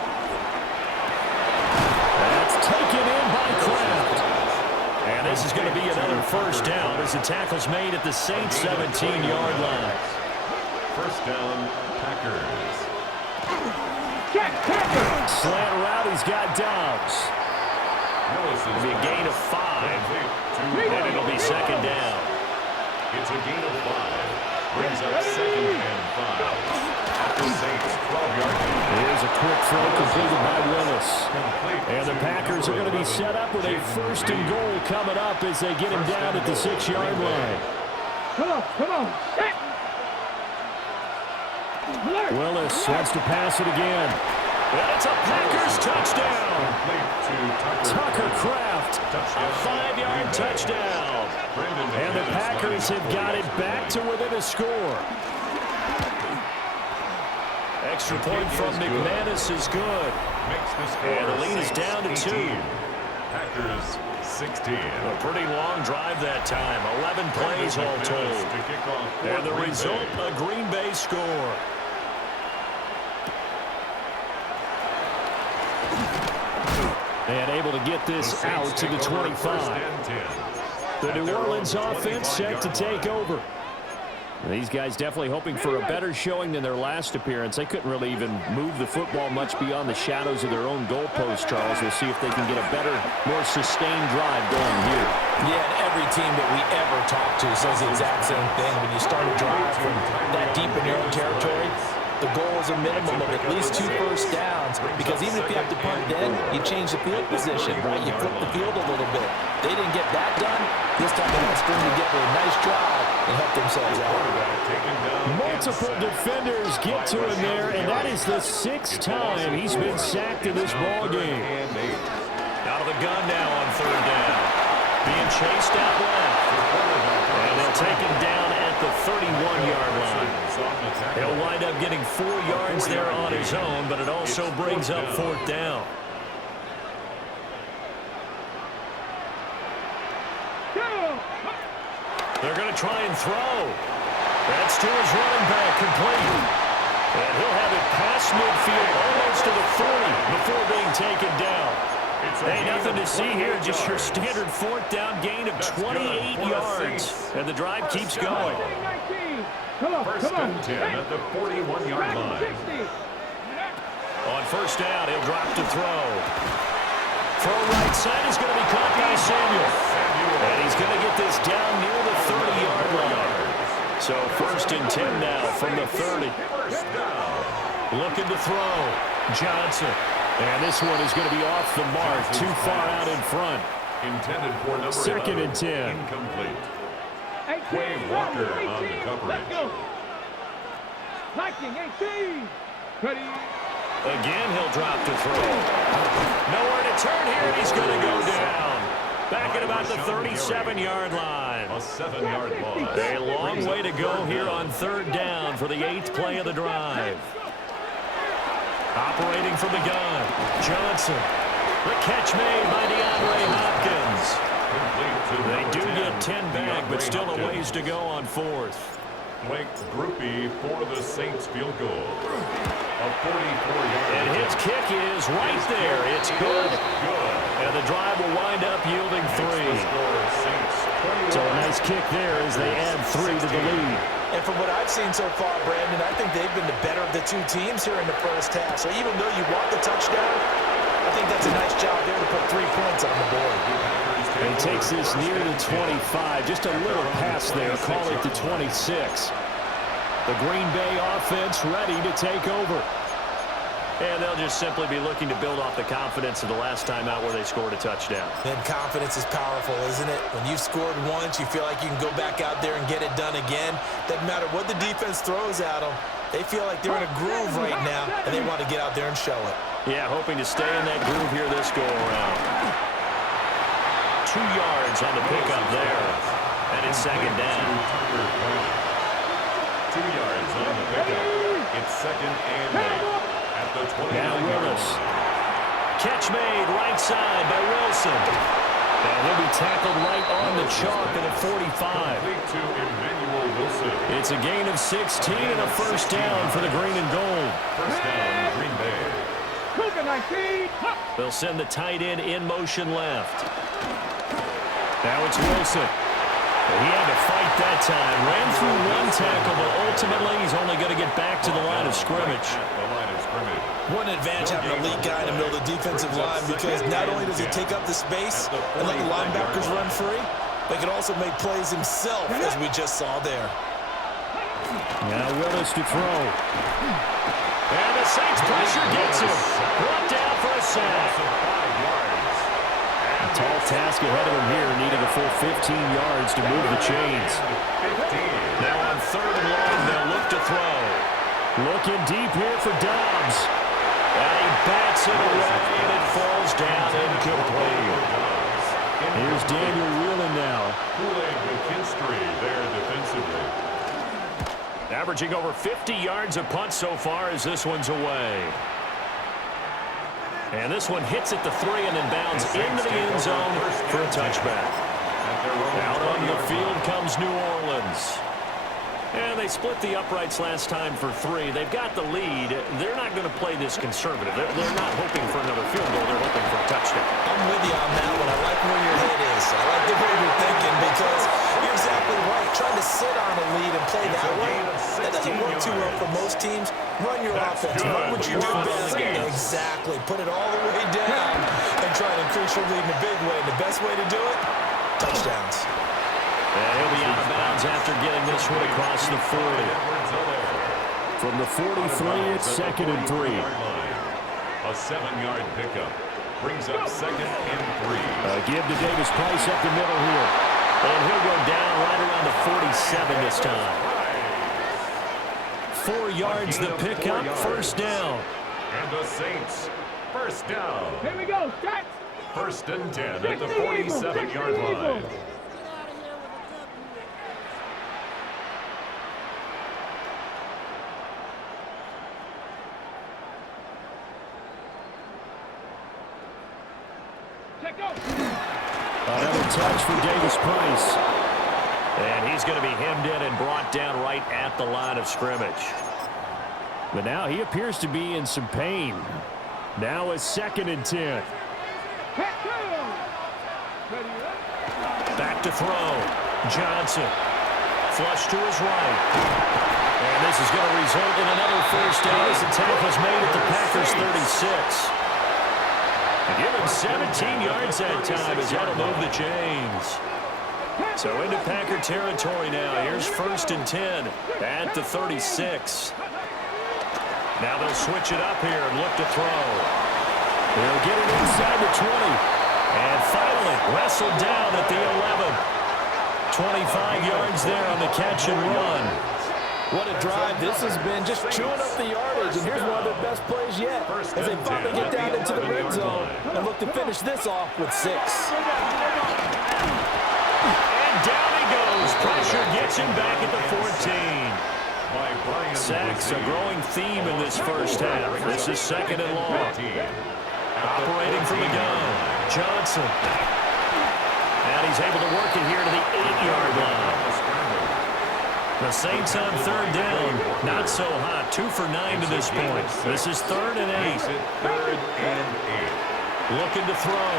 That's taken in by Kraft. And this is going to be another 1st down as the tackle's made at the Saints' 17-yard line. 1st down, Packers. Slant route, he's got Dobbs. It'll be a gain of 5. And it'll be 2nd down. It's a gain of 5. Brings up 2nd and 5. At the Saints' 12-yard line. Here's a quick throw completed by Willis. And the Packers are going to be set up with a 1st and goal coming up as they get him down at the 6-yard line. Come on. Willis wants to pass it again. And it's a Packers touchdown. Tucker Kraft, a 5-yard touchdown. And the Packers have got it back to within a score. Extra point from McManus is good. And the lead is down to 2. Packers 16. A pretty long drive that time. 11 plays all told. And the result, a Green Bay score. And able to get this out to the 25. The New Orleans offense set to take over. These guys definitely hoping for a better showing than their last appearance. They couldn't really even move the football much beyond the shadows of their own goalpost, Charles. We'll see if they can get a better, more sustained drive going here. Yeah, and every team that we ever talk to says the exact same thing. When you start a drive from that deep in your own territory, the goal is a minimum of at least 2 first downs, because even if you have to punt then, you change the field position, right? You flip the field a little bit. They didn't get that done. This time they had to string together a nice drive and help themselves out. Multiple defenders get to him there, and that is the 6th time he's been sacked in this ball game. Out of the gun now on 3rd down. Being chased out left. And they'll take him down at the 31-yard line. He'll wind up getting 4 yards there on his own, but it also brings up 4th down. They're going to try and throw. That's to his running back, complete. And he'll have it past midfield, almost to the 40 before being taken down. Hey, nothing to see here, just your standard 4th down gain of 28 yards. And the drive keeps going. First and 10 at the 41-yard line. On 1st down, he'll drop to throw. Throw right side is going to be caught by Samuel. And he's going to get this down near the 30-yard line. So 1st and 10 now from the 30. Looking to throw. Johnson. And this one is going to be off the mark, too far out in front. Intended for number 2nd and 10. Incomplete. Quay Walker on the coverage. Liking 18. Ready. Again, he'll drop to throw. Nowhere to turn here, and he's going to go down. Back at about the 37-yard line. A 7-yard loss. A long way to go here on 3rd down for the 8th play of the drive. Operating from the gun, Johnson. The catch made by DeAndre Hopkins. They do get 10 back, but still a ways to go on 4th. Blake Groupie for the Saints field goal. A 44-yard. And his kick is right there. It's good. And the drive will wind up yielding 3. So a nice kick there as they add 3 to the lead. And from what I've seen so far, Brandon, I think they've been the better of the 2 teams here in the first half. So even though you want the touchdown, I think that's a nice job there to put 3 points on the board. And he takes this near the 25. Just a little pass there. Call it the 26. The Green Bay offense ready to take over. And they'll just simply be looking to build off the confidence of the last time out where they scored a touchdown. And confidence is powerful, isn't it? When you've scored once, you feel like you can go back out there and get it done again. Doesn't matter what the defense throws at them. They feel like they're in a groove right now, and they want to get out there and show it. Yeah, hoping to stay in that groove here this go-around. 2 yards on the pickup there. And it's 2nd down. 2 yards on the pickup. It's 2nd and 8. Now Willis. Catch made right side by Wilson. And he'll be tackled right on the chalk at a 45. It's a gain of 16 and a 1st down for the green and gold. 1st down, Green Bay. They'll send the tight end in motion left. Now it's Wilson. He had to fight that time. Ran through 1 tackle, but ultimately he's only going to get back to the line of scrimmage. What an advantage having a lead guy in the middle of the defensive line, because not only does he take up the space and let the linebackers run free, but he can also make plays himself, as we just saw there. Now Willis to throw. And the Saints pressure gets him. Brought down for a sack. A tall task ahead of him here, needing a full 15 yards to move the chains. Now on 3rd and long, they'll look to throw. Looking deep here for Dobbs. And he bats it away, and it falls down incomplete. Here's Daniel Whelan now. Kool-Aid McKinstry there defensively. Averaging over 50 yards a punt so far as this one's away. And this one hits at the 3 and then bounds into the end zone for a touchback. Out on the field comes New Orleans. And they split the uprights last time for 3. They've got the lead. They're not going to play this conservative. They're not hoping for another field goal. They're hoping for a touchdown. I'm with you on that one. I like where your head is. I like the way you're thinking, because You're exactly right. Trying to sit on a lead and play that way, that doesn't work too well for most teams. Run your offense. Run what you do best. Exactly. Put it all the way down and try to increase your lead in a big way. And the best way to do it, touchdowns. And he'll be out of bounds after getting this one across the 40. From the 43, it's 2nd and 3. A 7-yard pickup brings up 2nd and 3. Give to Davis Price up the middle here. And he'll go down right around the 47 this time. 4 yards the pickup, first down. And the Saints, first down. Here we go, stats. 1st and 10 at the 47-yard line. Another touch for Davis Price. And he's going to be hemmed in and brought down right at the line of scrimmage. But now he appears to be in some pain. Now a 2nd and 10. Back to throw. Johnson. Flush to his right. And this is going to result in another first down as the tackle's made at the Packers 36. Give him 17 yards that time as that'll move the chains. So into Packer territory now. Here's 1st and 10 at the 36. Now they'll switch it up here and look to throw. They'll get it inside the 20. And finally wrestled down at the 11. 25 yards there on the catch and run. What a drive this has been, just chewing up the yardage. And here's one of their best plays yet as they finally get down into the red zone and look to finish this off with 6. And down he goes. Pressure gets him back at the 14. Sacks, a growing theme in this first half. This is 2nd and long. Operating from the gun, Johnson. And he's able to work it here to the 8-yard line. The Saints on 3rd down. Not so hot. 2 for 9 to this point. This is 3rd and 8. 3rd and 8. Looking to throw.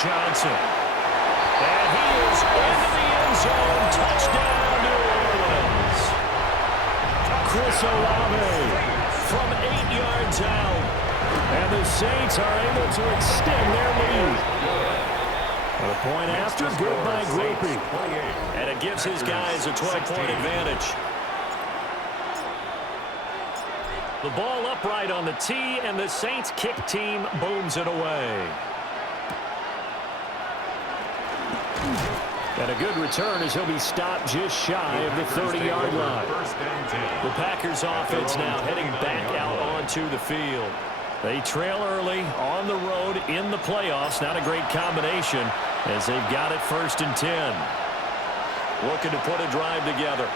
Johnson. And he is into the end zone. Touchdown, New Orleans. Chris Olave from 8 yards out. And the Saints are able to extend their lead. A point after, good by Groupie. And it gives his guys a 12-point advantage. The ball upright on the tee, and the Saints kick team booms it away. And a good return as he'll be stopped just shy of the 30-yard line. The Packers offense now heading back out onto the field. They trail early on the road in the playoffs. Not a great combination as they've got it 1st and 10. Looking to put a drive together.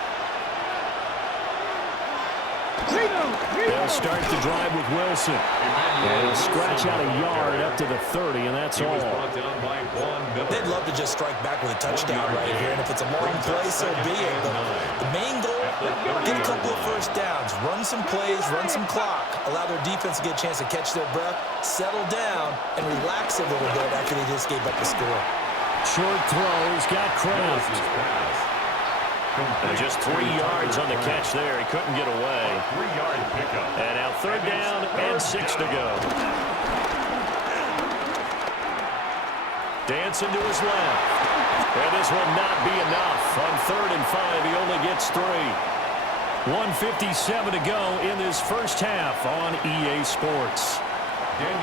They'll start the drive with Wilson. And he'll scratch out a yard up to the 30, and that's all. They'd love to just strike back with a touchdown right here, and if it's a long play, so be it. The main goal, get a couple of first downs, run some plays, run some clock, allow their defense to get a chance to catch their breath, settle down, and relax a little bit after they just gave up the score. Short throw, he's got Kraft. And just 3 yards on the catch there. He couldn't get away. 3-yard pickup. And now 3rd down and 6 to go. Dancing to his left. And this will not be enough. On 3rd and 5, he only gets 3. 1:57 to go in this first half on EA Sports.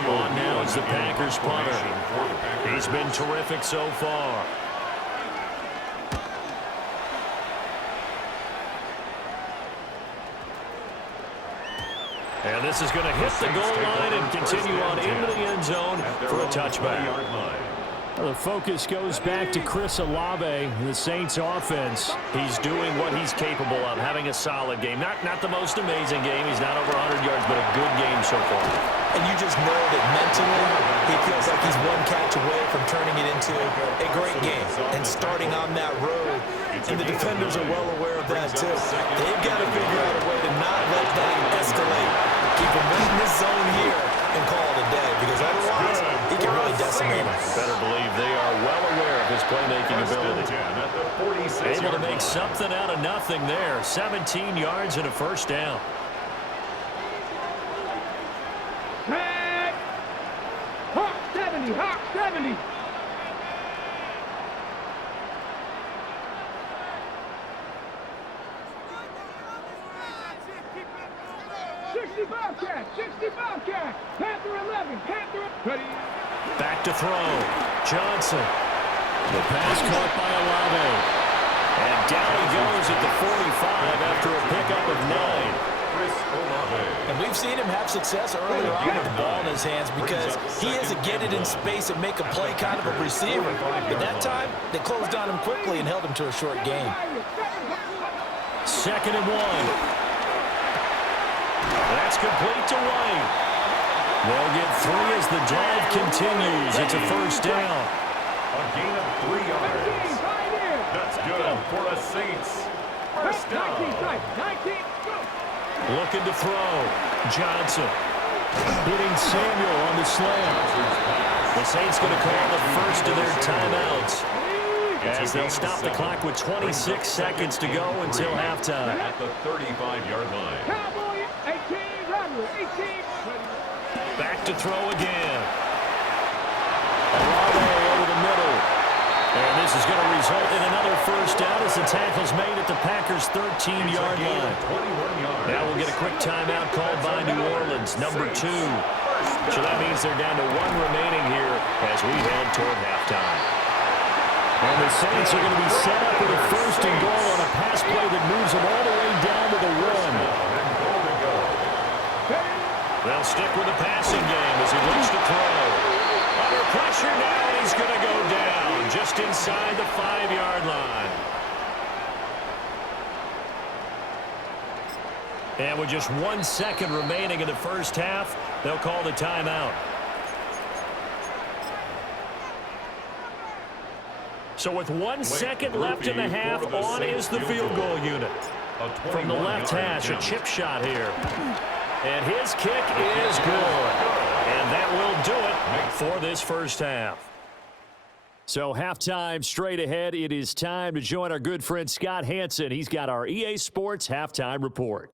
On now is the Packers punter. He's been terrific so far. And this is going to hit the goal line and continue on into the end zone for a touchback. The focus goes back to Chris Olave, the Saints offense. He's doing what he's capable of, having a solid game. Not the most amazing game. He's not over 100 yards, but a good game so far. And you just know that mentally, he feels like he's one catch away from turning it into a great game and starting on that road. And the defenders are well aware of that, too. They've got to figure out a way to not let that escalate. Keep him in this zone here and call it a day, because otherwise, he can really decimate decimated. Better believe they are well aware of his playmaking ability. At the 46 Able to make line. something out of nothing there. 17 yards and a first down. Tag. Hawk 70, Hawk 70. Bobcat, 60 Bobcat, Panther 11, Panther. Ready. Back to throw. Johnson. The pass caught by Olave. And down he goes at the 45 after a pickup of 9. Chris Olave. And we've seen him have success earlier on with the ball in his hands because he is a get it in space and make a play kind of a receiver. But that time, they closed on him quickly and held him to a short gain. 2nd and 1. That's complete to White. They'll get 3 as the drive continues. It's a first down. A gain of 3 yards. That's good for the Saints. First down. 19, go. Looking to throw. Johnson. Hitting Samuel on the slam. The Saints going to call the first of their timeouts, as they'll stop the clock with 26 seconds to go until halftime. At the 35-yard line. Cowboy 18, Robert 18. Back to throw again. Olave over the middle. And this is going to result in another first down as the tackle's made at the Packers' 13-yard line. 21 yards. Now we'll get a quick timeout called by New Orleans, number 2. So that means they're down to 1 remaining here as we head toward halftime. And the Saints are going to be set up with a 1st and goal on a pass play that moves them all the way down to the 1. They'll stick with the passing game as he looks to throw. Under pressure now, and he's going to go down just inside the 5-yard line. And with just 1 second remaining in the first half, they'll call the timeout. So with 1 second left in the half, on is the field goal unit. From the left hash, a chip shot here. And his kick is good. And that will do it for this first half. So halftime straight ahead. It is time to join our good friend Scott Hansen. He's got our EA Sports halftime report.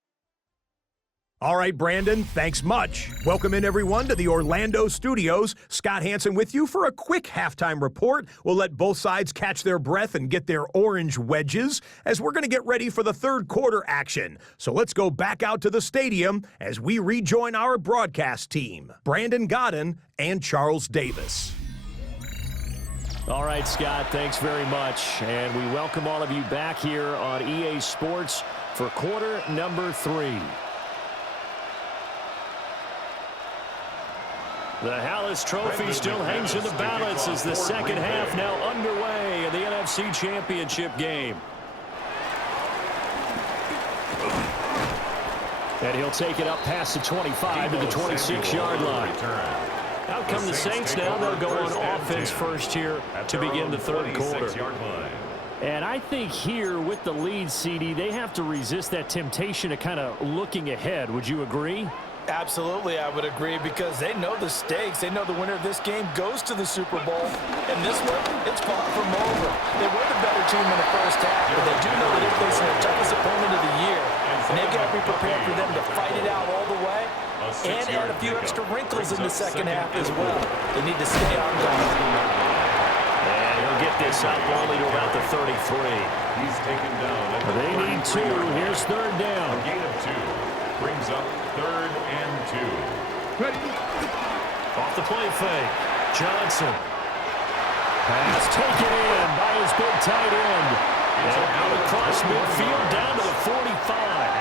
All right, Brandon, thanks much. Welcome in, everyone, to the Orlando studios. Scott Hansen with you for a quick halftime report. We'll let both sides catch their breath and get their orange wedges as we're going to get ready for the third quarter action. So let's go back out to the stadium as we rejoin our broadcast team, Brandon Godden and Charles Davis. All right, Scott, thanks very much. And we welcome all of you back here on EA Sports for quarter number 3. The Hallis Trophy still hangs in the balance as the second half now underway in the NFC Championship game. And he'll take it up past the 25 to the 26-yard line. Out come the Saints now. They'll go on offense first here to begin the third quarter. And I think here with the lead, CD, they have to resist that temptation of kind of looking ahead. Would you agree? Absolutely, I would agree, because they know the stakes. They know the winner of this game goes to the Super Bowl. And this one, it's far from over. They were the better team in the first half, but they do know that they're facing their toughest opponent of the year. And they've got to be prepared for them to fight it out all the way and add a few extra wrinkles in the second half as well. They need to stay on guard. And he'll get this out only to about the 33. He's taken down. They need 2. Here's third down. A gain of 2. Brings up 3rd and 2. Off the play fake. Johnson. Pass taken in by his big tight end. And out across midfield down to the 45.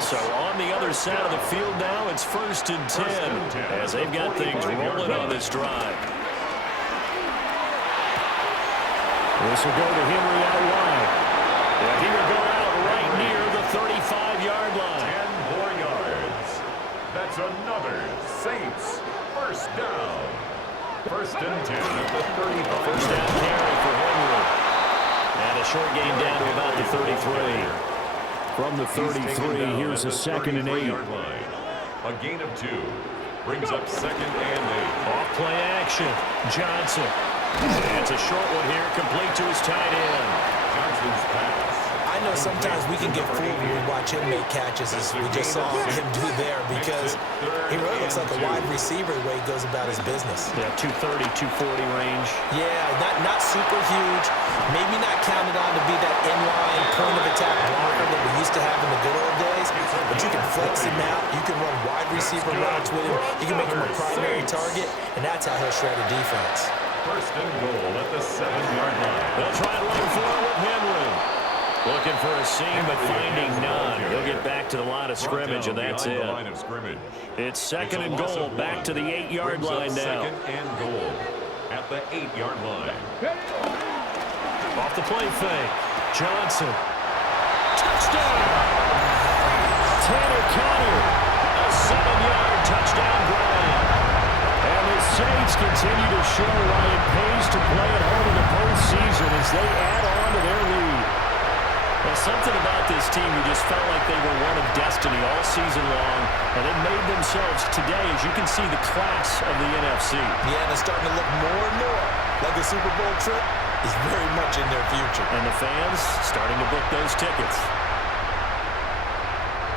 So on the other side of the field now, it's 1st and 10 as they've got things rolling on this drive. This will go to Henry out wide. And he will go out right near the 35-yard line. 10 more yards. That's another Saints first down. 1st and 10 at the 35. First down carry for Henry. And a short gain down to about the 33. From the 33, here's a 2nd and 8. A gain of 2. Brings up 2nd and 8. Off play action. Johnson. And it's a short one here, complete to his tight end. Johnson's pass. I know sometimes we can get fooled when we watch him make catches, as we just saw him do there, because he really looks like a wide receiver the way he goes about his business. Yeah, 230, 240 range. Yeah, not super huge, maybe not counted on to be that inline point-of-attack blocker that we used to have in the good old days, but you can flex him out, you can run wide receiver routes with him, you can make him a primary target, and that's how he'll shred a defense. First and goal at the 7-yard line. They'll try to run for it with Henry. Looking for a seam, but finding none. He'll get back to the line of scrimmage, and that's it. It's second and goal, back to the 8-yard line now. Second and goal at the 8-yard line. Off the play fake. Johnson. Touchdown! Tanner Connor. A 7-yard touchdown grab. And the Saints continue to show why it pays to play at home in the postseason as they add on to their lead. Well, something about this team, we just felt like they were one of destiny all season long, and they made themselves today, as you can see, the class of the NFC. Yeah, and it's starting to look more and more like the Super Bowl trip is very much in their future. And the fans starting to book those tickets.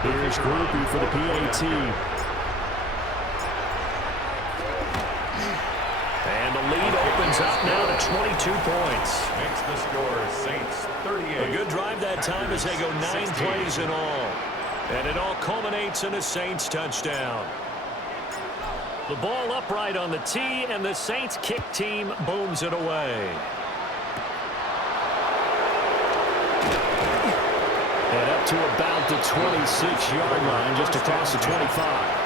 Here's Groupie for the PAT. And the lead opens up now to 22 points. Makes the score Saints 38. A good drive that time as they go 9 plays in all. And it all culminates in a Saints touchdown. The ball upright on the tee, and the Saints kick team booms it away. And up to about the 26-yard line, just across the 25.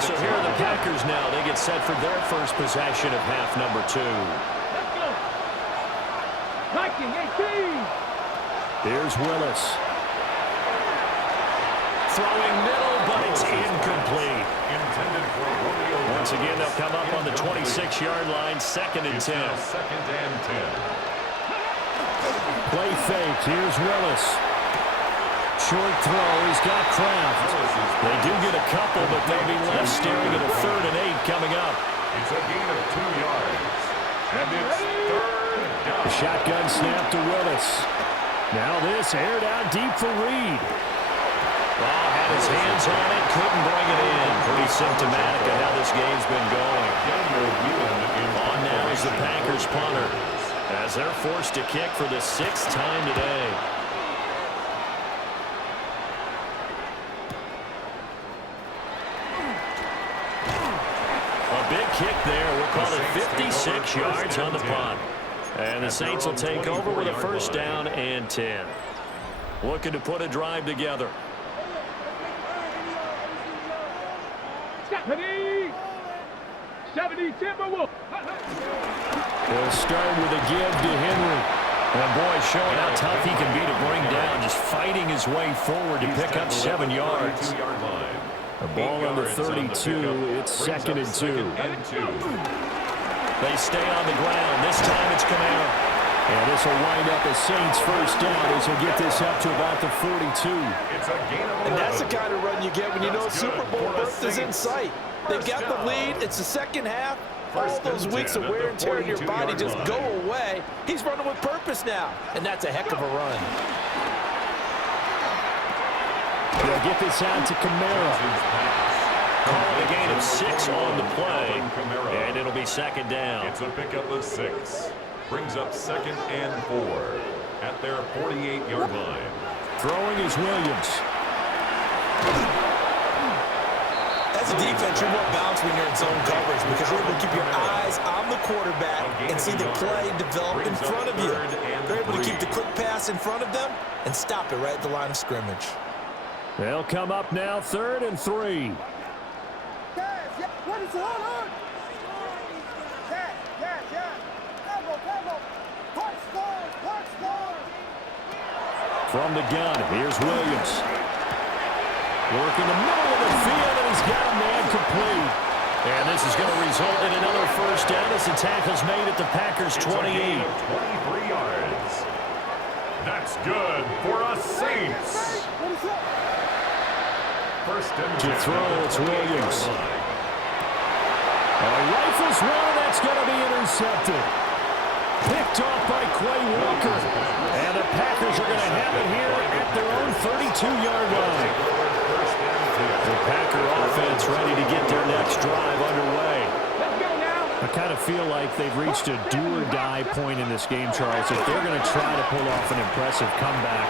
So here are the Packers now. They get set for their first possession of half number 2. Let's go. Viking 18. Here's Willis. Throwing middle, but it's incomplete. Intended for Romeo. Once again, they'll come up on the 26-yard line, second and 10. Second and 10. Play fake. Here's Willis. Short throw. He's got Kraft. They do get a couple, but they'll be left staring at a 3rd and 8 coming up. It's a gain of 2 yards. And it's third down. The shotgun snap to Willis. Now this aired out deep for Reed. Well, had his hands on it, couldn't bring it in. Pretty symptomatic of how this game's been going. On now is the Packers punter, as they're forced to kick for the 6th time today. A big kick there. We'll call it 56 yards on the punt. And the Saints will take over with a first down and 10. Looking to put a drive together. Stephanie. 70 Timberwolves. He'll start with a give to Henry. And boy, showing how tough he can be to bring down, just fighting his way forward to pick up 7 yards. The ball under 32. It's second and 2. They stay on the ground. This time it's Kamara. And this will wind up a Saints first down as he'll get this up to about the 42. And that's the kind of run you get when you know Super Bowl berth is in sight. They've got the lead. It's the second half. All those weeks of wear and tear in your body just go away. He's running with purpose now, and that's a heck of a run. They'll get this out to Kamara. Calling a gain of 6 on the play, and it'll be second down. It's a pickup of 6. Brings up second and 4 at their 48-yard line. Throwing is Williams. As a defense, you're more balanced when you're in zone coverage because you're able to keep your eyes on the quarterback and see the play develop in front of you. They're able to keep the quick pass in front of them and stop it right at the line of scrimmage. They'll come up now, 3rd and 3. From the gun, here's Williams. Working the middle of the field, and he's got a man complete. And this is going to result in another first down as the tackle's made at the Packers' 28. 23 yards. That's good for us Saints. First and To throw, it's Williams. Rifles one, and that's going to be intercepted. Picked off by Quay Walker. And the Packers are going to have it here at their own 32-yard line. The Packer offense ready to get their next drive underway. I kind of feel like they've reached a do-or-die point in this game, Charles. If they're going to try to pull off an impressive comeback,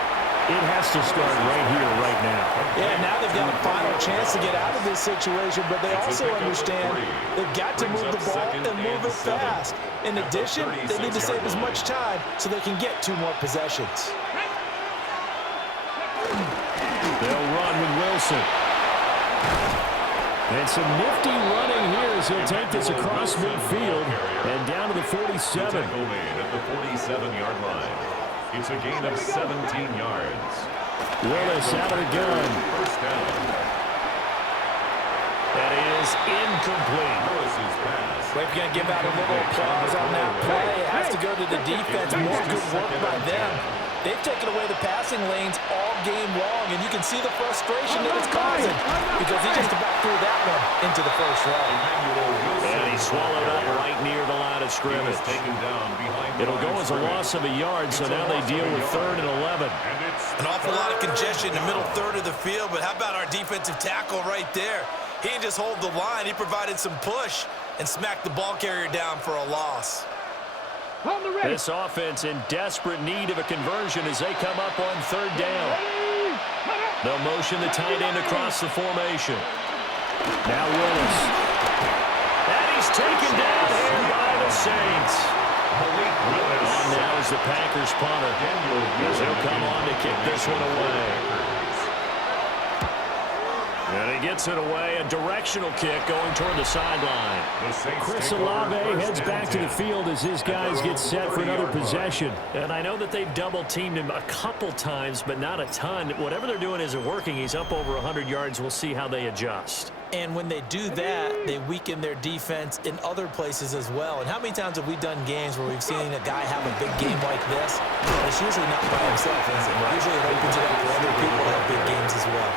it has to start right here, right now. Yeah, now they've got a final chance to get out of this situation, but they also understand they've got to move the ball and move it fast. In addition, they need to save as much time so they can get 2 more possessions. They'll run with Wilson. And some nifty running here as he'll take this across midfield and down to the 47. Tackle made at the 47-yard line. It's a gain of 17 yards. Willis out of the gun. First down. That is incomplete. Willis's pass. We're going to give out a little applause on that play. It has to go to the defense. More good work by them. They've taken away the passing lanes all game long, and you can see the frustration that it's causing because he just about threw that one into the first row. And he swallowed up right near the line of scrimmage. It'll go as a loss of a yard, so now they deal with 3rd and 11. An awful lot of congestion in the middle third of the field, but how about our defensive tackle right there? He didn't just hold the line. He provided some push and smacked the ball carrier down for a loss. This offense in desperate need of a conversion as they come up on 3rd down. They'll motion the tight end across the formation. Now Willis. And he's taken down here by the Saints. On now is the Packers punter as he'll come on to kick this one away. And he gets it away, a directional kick going toward the sideline. Chris Olave heads back to the field as his guys get set for another possession. And I know that they've double-teamed him a couple times, but not a ton. Whatever they're doing isn't working. He's up over 100 yards. We'll see how they adjust. And when they do that, they weaken their defense in other places as well. And how many times have we done games where we've seen a guy have a big game like this? And it's usually not by himself, is it? Usually it opens it up for other people to have big games as well.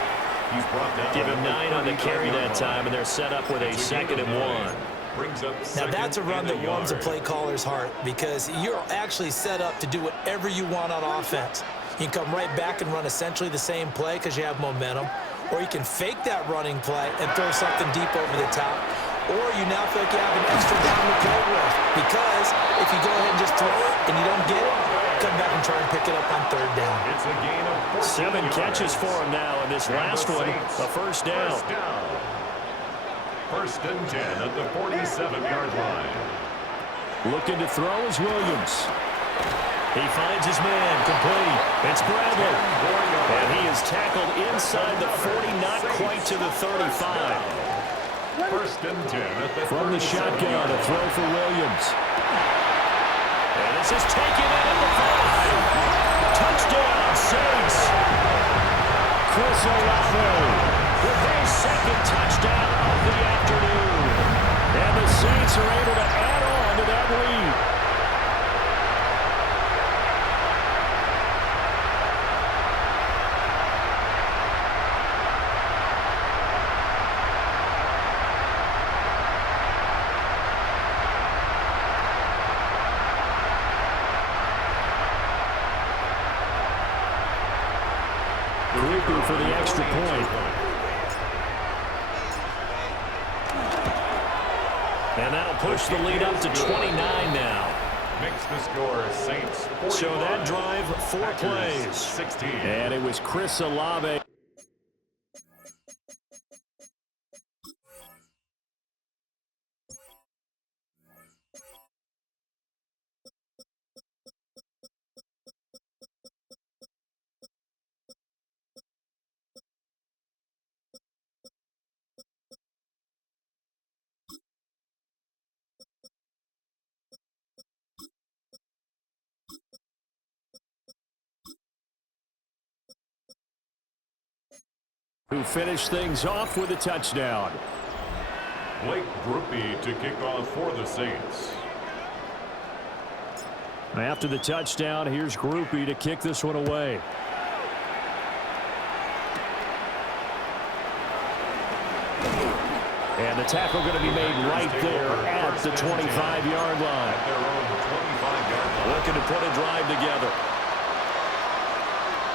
Give him 9 on the carry that time, and they're set up with a 2nd and 1. Now that's a run that warms a play caller's heart because you're actually set up to do whatever you want on offense. You can come right back and run essentially the same play because you have momentum, or you can fake that running play and throw something deep over the top, or you now feel like you have an extra down to play with because if you go ahead and just throw it and you don't get it, come back and try and pick it up on 3rd down. It's a gain of 7 catches for him now, and this last one, a first down. 1st and 10 at the 47-yard line. Looking to throw is Williams. He finds his man, complete. It's Bradley. And he is tackled inside the 40, not quite to the 35. 1st and 10 at the From the shotgun, a throw for Williams. And this is taken in at the 5. Touchdown, Saints. Chris Olave with his 2nd touchdown of the afternoon. And the Saints are able to add on to that lead. For the extra point. And that'll push the lead up to 29 now. Makes the score Saints 41. So that drive, 4 plays. 16. And it was Chris Olave. Who finished things off with a touchdown. Blake Grupe to kick off for the Saints. After the touchdown, here's Grupe to kick this one away. And the tackle going to be made right there at the 25-yard line. At their own 25-yard line. Looking to put a drive together.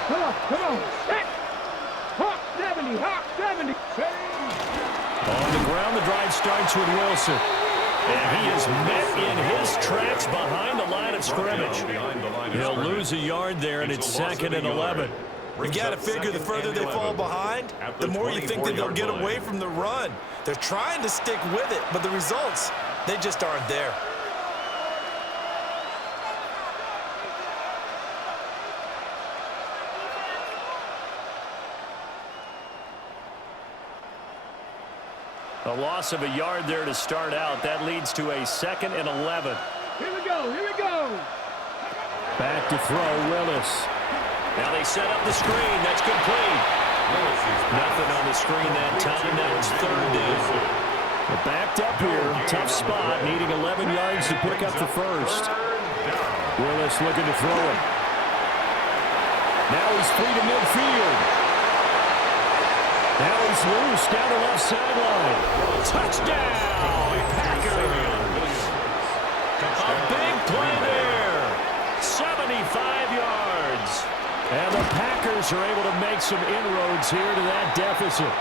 Come on. Set. Hawk 70, Hawk 70. On the ground, the drive starts with Wilson. And he is met in his tracks behind the line of scrimmage. He'll lose a yard there, and it's 2nd and 11. You got to figure the further they fall behind, the more you think that they'll get away from the run. They're trying to stick with it, but the results, they just aren't there. A loss of a yard there to start out. That leads to a 2nd and 11. Here we go. Back to throw, Willis. Now they set up the screen. That's complete. Nothing on the screen that time. Now it's 3rd down. They're backed up here. Tough spot. Needing 11 yards to pick up the first. Willis looking to throw it. Now he's free to midfield. Now he's loose down the left sideline. Touchdown, Packers. A big play there. 75 yards. And the Packers are able to make some inroads here to that deficit.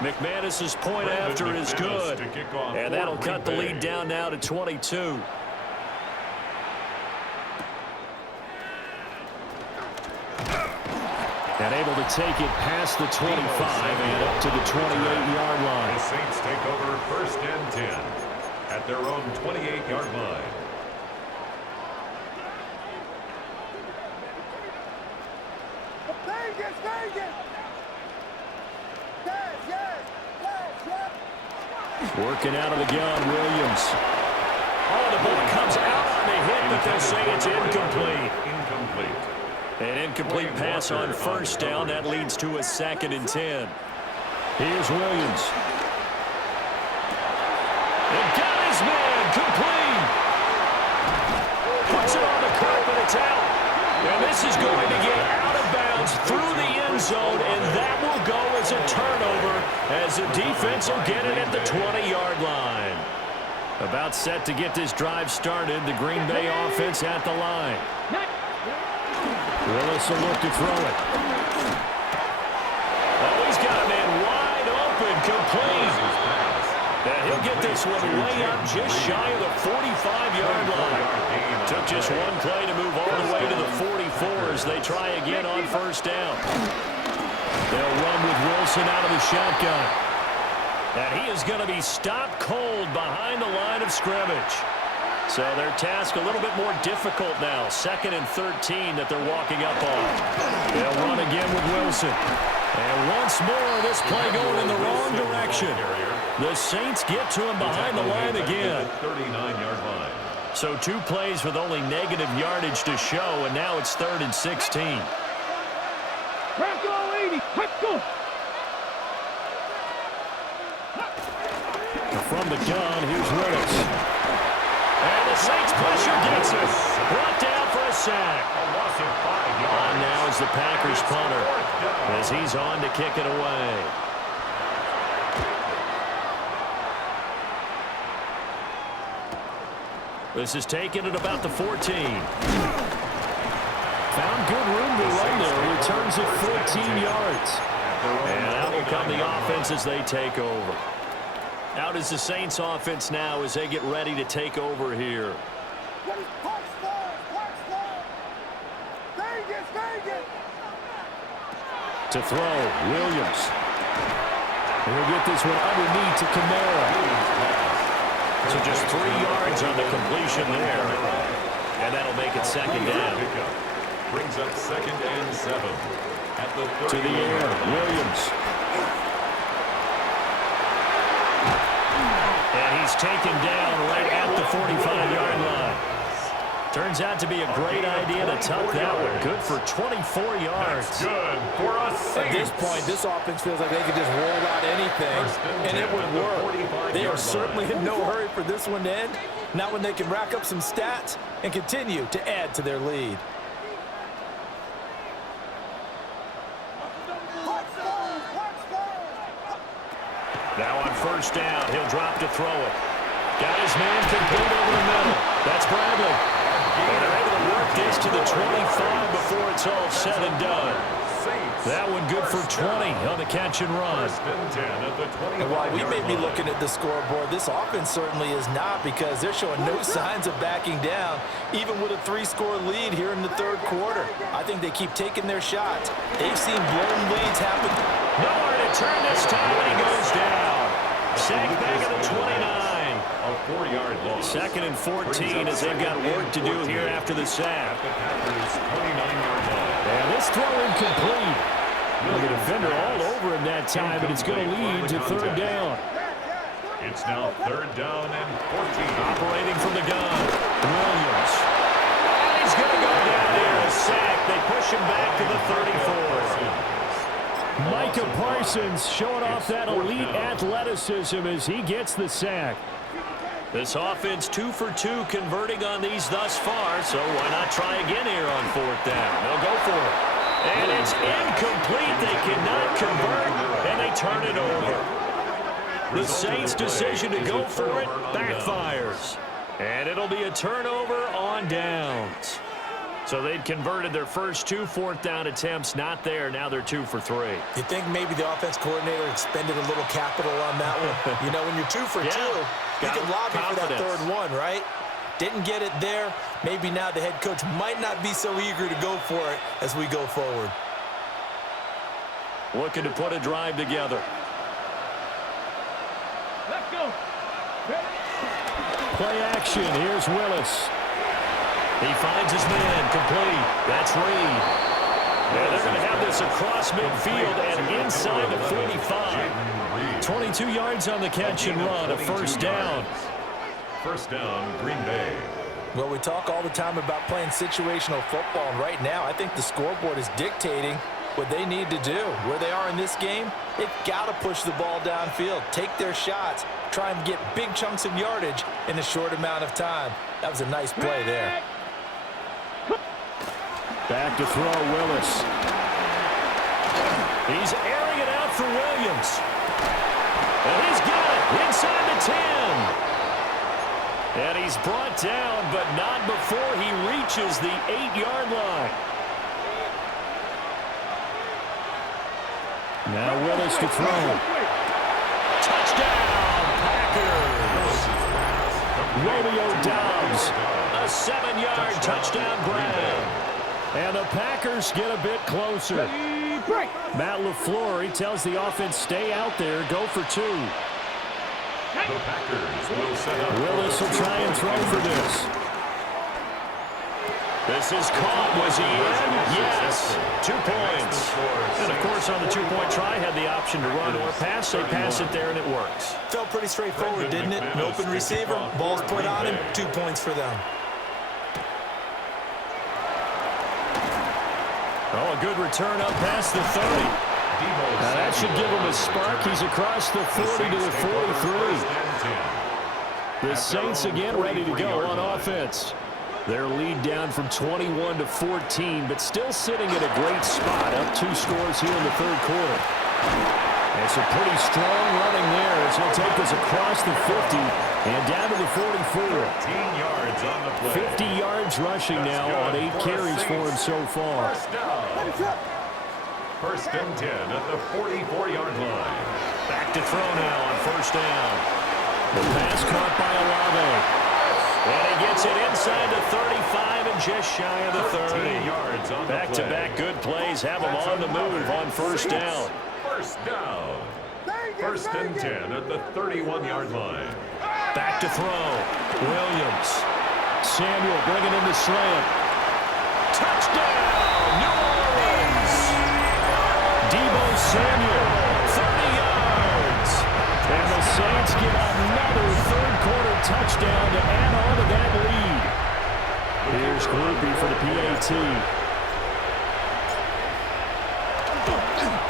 McManus's point after is good. And that'll cut the lead down now to 22. And able to take it past the 25 and up to the 28-yard line. The Saints take over 1st and 10 at their own 28-yard line. Working out of the gun, Williams. Oh, the ball comes out on the hit, but they'll say it's incomplete. An incomplete pass on 1st down. That leads to a 2nd and 10. Here's Williams. And got his man complete. Puts it on the carpet. It's out. And this is going to get out of bounds through the end zone, and that will go as a turnover as the defense will get it at the 20-yard line. About set to get this drive started. The Green Bay offense at the line. Willis will look to throw it. Oh, he's got a man wide open, complete. And he'll get this one way up just shy of the 45-yard line. Took just one play to move all the way to the 44 as they try again on 1st down. They'll run with Wilson out of the shotgun. And he is going to be stopped cold behind the line of scrimmage. So their task a little bit more difficult now. 2nd and 13 that they're walking up on. They'll run again with Wilson. And once more, this play going in the wrong direction. The Saints get to him behind the line again. 39-yard line. So 2 plays with only negative yardage to show, and now it's 3rd and 16. Crack all 80. Let's go. From the gun, here's Willis. And the Saints pressure gets it. Brought down for a sack. On now is the Packers punter as he's on to kick it away. This is taken at about the 14. Found good room to run there. Returns it 14 yards. And out will come the offense as they take over. Out is the Saints offense now as they get ready to take over here. To throw, Williams. And he'll get this one underneath to Kamara. So just 3 yards on the completion there. And that'll make it 2nd down. Brings up 2nd and 7 at the 30. To the air, Williams. And he's taken down right at the 45-yard line. Turns out to be a great idea to tuck that one. Good for 24 yards. That's good for us. At this point, this offense feels like they could just roll out anything, and it would work. They are certainly in no hurry for this one to end. Not when they can rack up some stats and continue to add to their lead. Now first down. He'll drop to throw it. Got his man complete over the middle. That's Bradley. And they're able to work this to the 25 before it's all said and done. That one good for 20 on the catch and run. And while we may be looking at the scoreboard, this offense certainly is not, because they're showing no signs of backing down, even with a 3-score lead here in the third quarter. I think they keep taking their shots. They've seen blown leads happen. Nowhere to turn this time, and he goes down. Sacked back at the 29. A 4-yard loss. Second and 14 as they've got work to do here after the sack. And this throw incomplete. The defender all over him that time, but it's going to lead to third down. It's now third down and 14. Operating from the gun, Williams. And he's going to go down there, a sack. They push him back to the 34. Micah Parsons showing off that elite athleticism as he gets the sack. This offense 2 for 2 converting on these thus far, so why not try again here on fourth down? They'll go for it. And it's incomplete. They cannot convert, and they turn it over. The Saints' decision to go for it backfires. And it'll be a turnover on downs. So they'd converted their first 2 fourth-down attempts. Not there. Now they're 2 for 3. You think maybe the offense coordinator expended a little capital on that one? You know, when you're 2 for 2, you can lobby for that third one, right? Didn't get it there. Maybe now the head coach might not be so eager to go for it as we go forward. Looking to put a drive together. Let's go. Play action. Here's Willis. He finds his man complete. That's Reed. Yeah, they're going to have this across midfield and inside the 45. 22 yards on the catch and run, a first down. First down, Green Bay. Well, we talk all the time about playing situational football, and right now I think the scoreboard is dictating what they need to do. Where they are in this game, they've got to push the ball downfield, take their shots, try and get big chunks of yardage in a short amount of time. That was a nice play there. Back to throw, Willis. He's airing it out for Williams. And he's got it inside the 10. And he's brought down, but not before he reaches the 8-yard line. Now Willis to throw. Touchdown, Packers. Romeo Doubs, a 7-yard touchdown grab. And the Packers get a bit closer. Matt LaFleur, he tells the offense, stay out there, go for 2. The Packers will set up. Willis will try and throw for this. This is caught. Was he in? Yes. 2 points. And, of course, on the 2-point try, had the option to run or pass. They pass it there, and it works. Felt pretty straightforward, didn't it? An open receiver, ball's put on him, 2 points for them. Oh, a good return up past the 30. Now that should give him a spark. He's across the 40 to the 43. The Saints again ready to go on offense. Their lead down from 21 to 14, but still sitting at a great spot. Up 2 scores here in the third quarter. And some pretty strong running there as he'll take us across the 50 and down to the 44. 15 yards on the play. 50 yards rushing now on 8 carries for him so far. First and 10 at the 44-yard line. Back to throw now on first down. The pass caught by Olave. And he gets it inside the 35 and just shy of the 30. Yards on the Back-to-back good plays have him on the move on first down. First down. First and 10 at the 31-yard line. Back to throw. Williams. Samuel bringing in the slant. Touchdown, New Orleans. Deebo Samuel, 30 yards. And the Saints get another third-quarter touchdown to add on to that lead. Here's Groupie for the PAT.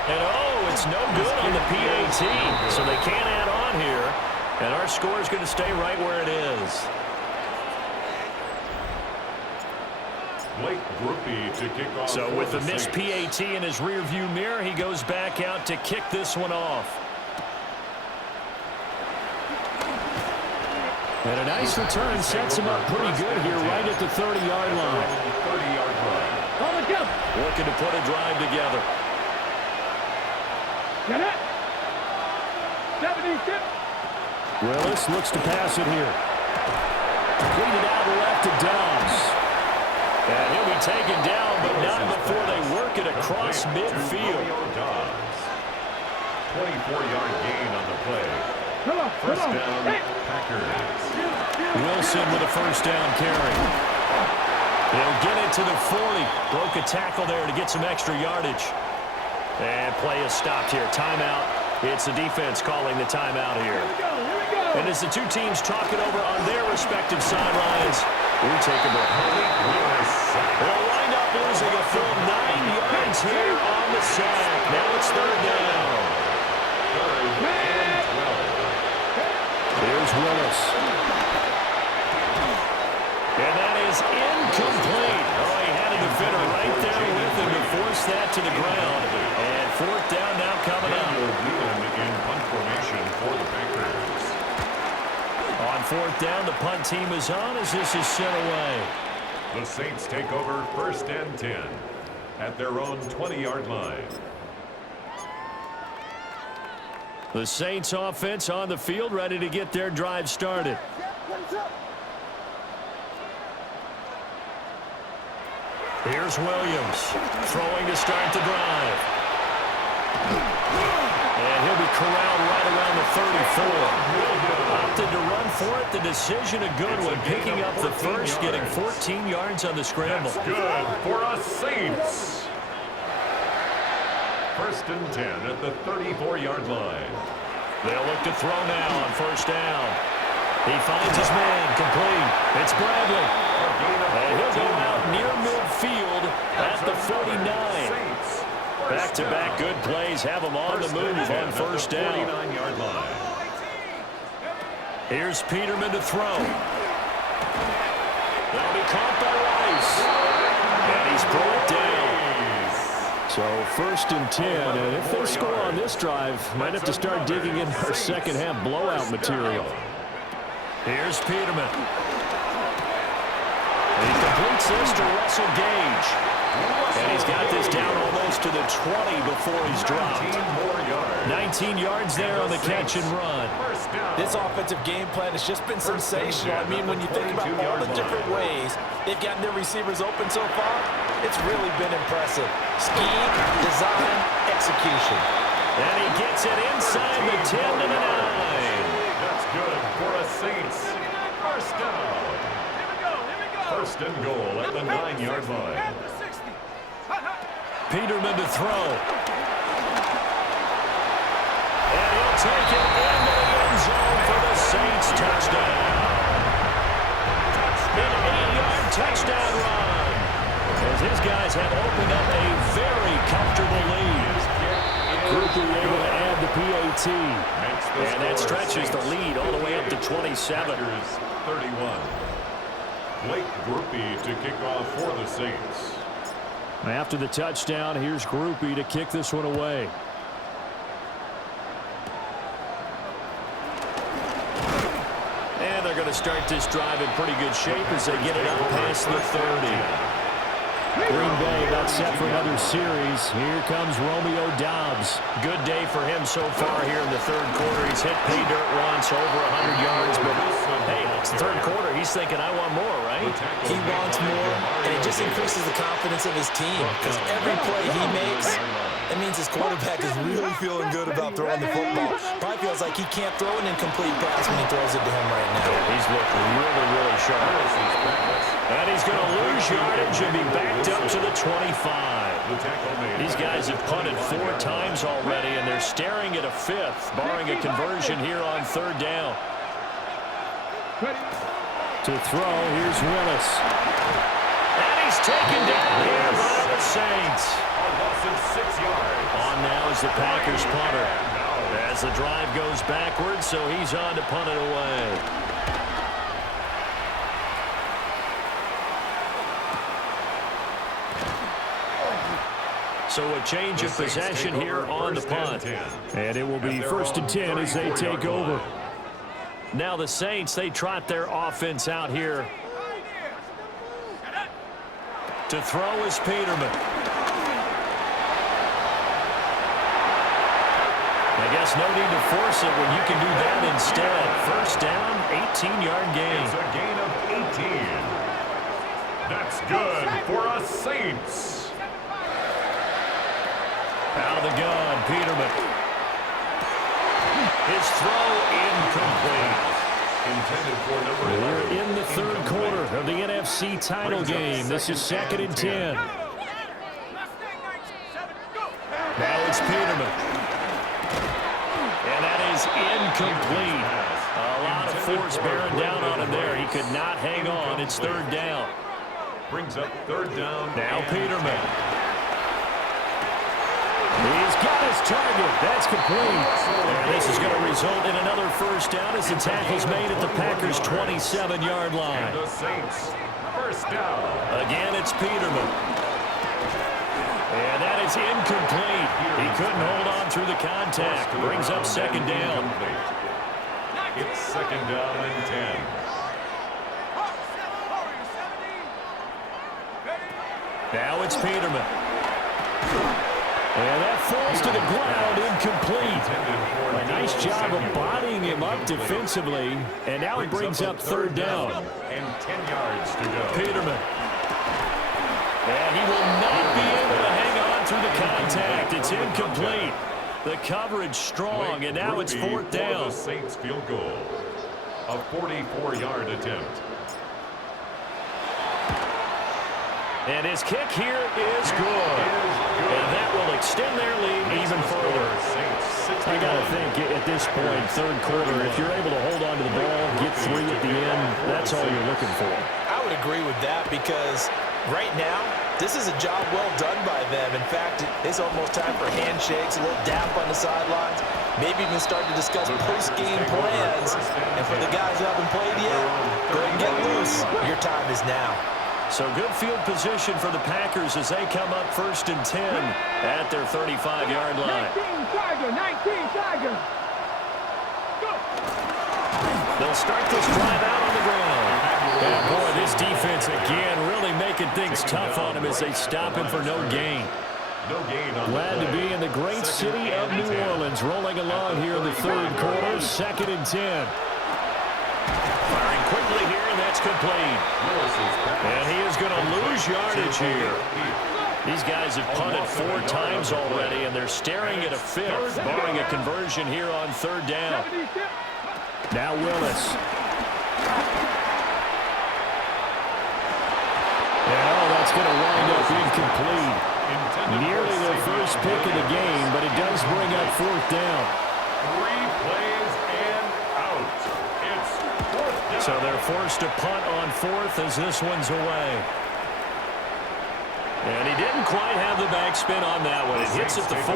And it's no good on the PAT, so they can't add on here. And our score is going to stay right where it is. Blake Groupie to kick off. So with the missed PAT in his rearview mirror, he goes back out to kick this one off. And a nice return sets him up pretty good here right at the 30-yard line. 30-yard line. Looking to put a drive together. Get it. 76. Willis looks to pass it here. Cleaned out left to Dobbs. And he'll be taken down, but not before they work it across midfield. 24-yard gain on the play. First down, Packers. Wilson with a first down carry. He'll get it to the 40. Broke a tackle there to get some extra yardage. And play is stopped here. Timeout. It's the defense calling the timeout here. And as the two teams talk it over on their respective sidelines, we take a break. They'll wind up losing a full 9 yards here on the sack. Now it's third down. Here's Willis. And that is incomplete. Oh, he had a defender right there with him to force that to the ground. And fourth down now coming up. In punt formation for the Packers. On fourth down, the punt team is on as this is sent away. The Saints take over first and 10 at their own 20-yard line. The Saints offense on the field, ready to get their drive started. Here's Williams, throwing to start the drive. And he'll be corralled right around the 34. Opted to run for it. The decision a good one, picking up the first, getting 14 yards on the scramble. That's good for us Saints. First and 10 at the 34-yard line. They'll look to throw now on first down. He finds his man, complete. It's Bradley. And he'll go out near midfield at the 49. Back-to-back good plays have him on the move on first down. 49-yard line. Here's Peterman to throw. That'll be caught by Rice. And he's brought down. So first and 10, and if they score on this drive, might have to start digging in our second half blowout material. Here's Peterman. And he completes this to Russell Gage. And he's got this down almost to the 20 before he's dropped. 19 yards there on the catch and run. This offensive game plan has just been sensational. I mean, when you think about all the different ways they've gotten their receivers open so far, it's really been impressive. Scheme, design, execution. And he gets it inside the 10 to the 9. That's good for a Saints. First down. First and goal at the 9-yard line. Peterman to throw. And he'll take it into the end zone for the Saints touchdown. An 8-yard touchdown run. As his guys have opened up a very comfortable lead. Grupe able to add the PAT. And that stretches the lead all the way up to 27. 31. Blake Grupe to kick off for the Saints. After the touchdown, here's Grupe to kick this one away. And they're going to start this drive in pretty good shape as they get it up past the 30. Green Bay about set for another series. Here comes Romeo Dobbs. Good day for him so far here in the third quarter. He's hit pay dirt once, over 100 yards. But, hey, it's the third quarter. He's thinking, I want more, right? He wants more, and it just increases the confidence of his team. Because every play he makes, it means his quarterback is really feeling good about throwing the football. Probably feels like he can't throw an incomplete pass when he throws it to him right now. He's looking really, really sharp. And he's going to lose yardage and be backed up to the 25. These guys have punted 4 times already, and they're staring at a 5th, barring a conversion here on third down. To throw, here's Willis. And he's taken down here by the Saints. On now is the Packers punter. As the drive goes backwards, so he's on to punt it away. So a change of possession here on the punt. And it will be first and 10 as they take over. Now the Saints, they trot their offense out here. To throw is Peterman. I guess no need to force it when you can do that instead. First down, 18-yard gain. It's a gain of 18. That's good for a Saints. Out of the gun, Peterman. His throw incomplete. Intended for number 11. We're in the third quarter of the NFC title game. This is 2nd and 10. Now it's Peterman. And that is incomplete. A lot of force bearing down on him there. He could not hang on. It's third down. Brings up third down. Now Peterman. He's got his target. That's complete. And this is going to result in another first down as the tackle's made at the Packers' 27-yard line. And the Saints, first down. Again, it's Peterman. And that is incomplete. He couldn't hold on through the contact. Brings up second down. It's second down and 10. Now it's Peterman. And that falls to the ground, incomplete. A nice job of bodying him up defensively. And now it brings up third down. And 10 yards to go. Peterman. And he will not be able to hang on through the contact. It's incomplete. The coverage strong, and now it's fourth down. The Saints field goal. A 44-yard attempt. And his kick here is good. And that will extend their lead even further. I got to think at this point, third quarter, if you're able to hold on to the ball, get 3 at the end, that's all you're looking for. I would agree with that because right now, this is a job well done by them. In fact, it's almost time for handshakes, a little dap on the sidelines, maybe even start to discuss post-game plans. And for the guys who haven't played yet, go ahead and get loose. Your time is now. So good field position for the Packers as they come up first and 10 at their 35-yard line. 19 Tiger. Go. They'll start this drive out on the ground. And boy, this defense again really making things tough on him as they stop him for no gain. Glad to be in the great city of New Orleans, rolling along here in the third quarter, 2nd and 10. Firing quickly here, and that's complete. And he is going to lose yardage here. These guys have punted 4 times already, and they're staring at a 5th, barring a conversion here on third down. Now Willis. And that's going to wind up incomplete. Nearly their first pick of the game, but it does bring up fourth down. 3 plays and out. It's fourth down. So they're forced to punt on fourth as this one's away. And he didn't quite have the backspin on that one. It hits at the 4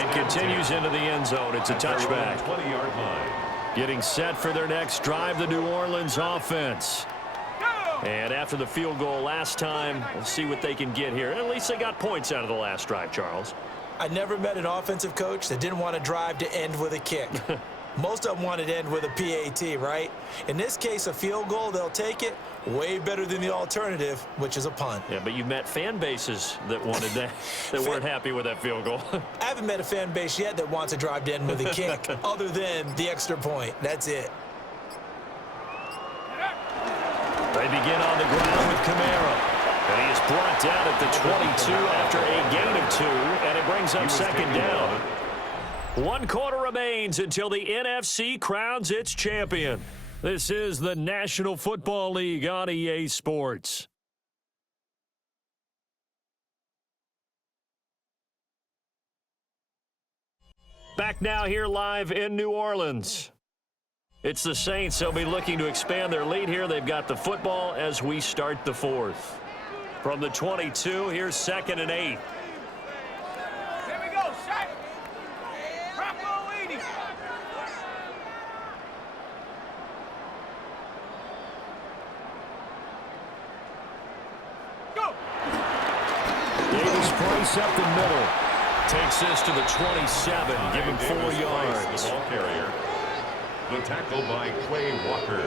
and continues into the end zone. It's a touchback. 20-yard line. Getting set for their next drive, the New Orleans offense. And after the field goal last time, we'll see what they can get here. At least they got points out of the last drive, Charles. I never met an offensive coach that didn't want to drive to end with a kick. Most of them wanted to end with a PAT, right? In this case, a field goal, they'll take it. Way better than the alternative, which is a punt. Yeah, but you met fan bases that wanted that, that weren't happy with that field goal. I haven't met a fan base yet that wants to drive to end with a kick, other than the extra point. That's it. They begin on the ground with Kamara. And he is brought down at the 22 after a gain of 2, and it brings up second down. 1 quarter remains until the NFC crowns its champion. This is the National Football League on EA Sports. Back now here live in New Orleans. It's the Saints. They'll be looking to expand their lead here. They've got the football as we start the fourth. From the 22, here's 2nd and 8. Here we go, Shaq. Rocco 80. Go. Davis Price up the middle. Takes this to the 27. Give him 4 yards. The ball carrier. The tackle by Quay Walker.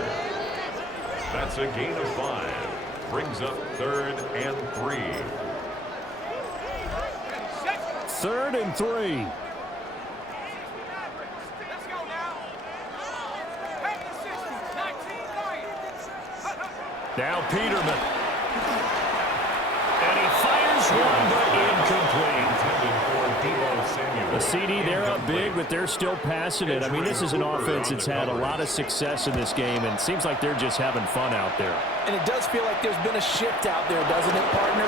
That's a gain of 5. Brings up 3rd and 3. 3rd and 3. Now Peterman. And he fires one, but incomplete. The CD, they're up big, but they're still passing it. I mean, this is an offense that's had a lot of success in this game, and it seems like they're just having fun out there. And it does feel like there's been a shift out there, doesn't it, partner?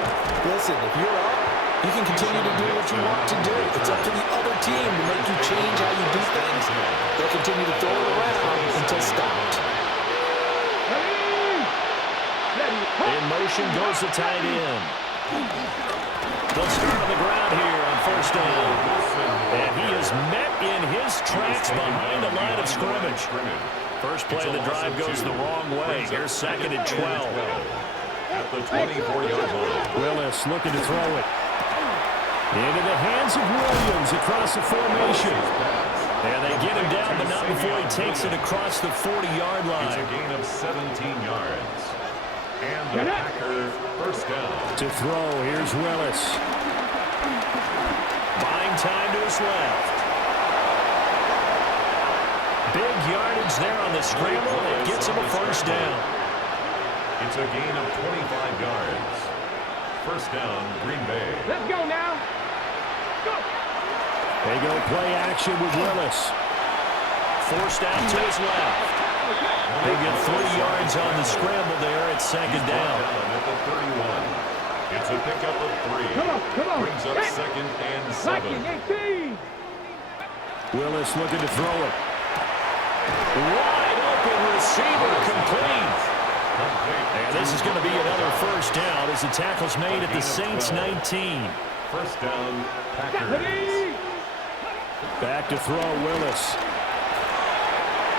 Listen, if you're up, you can continue to do what you want to do. It's up to the other team to make you change how you do things. They'll continue to throw it around until stopped. In motion goes the tight end. They'll start on the ground here on 1st down. And he is met in his tracks behind the line of scrimmage. First play of the drive goes the wrong way. Here's 2nd and 12. At the 24-yard line. Willis looking to throw it. Into the hands of Williams across the formation. And they get him down, but not before he takes it across the 40-yard line. It's a gain of 17 yards. And the Packer 1st down. To throw, here's Willis. Buying time to his left. Big yardage there on the scramble. It gets him a 1st down. It's a gain of 25 yards. 1st down, Green Bay. Let's go now. Go. They go play action with Willis. Forced out to his left. They get 3 yards on the scramble there at 2nd down. At the 31. It's a pickup of 3. Come on. Brings up 2nd and 7. Willis looking to throw it. Wide open receiver complete. And this is going to be another 1st down as the tackle's made at the Saints 19. 1st down, Packers. Back to throw, Willis.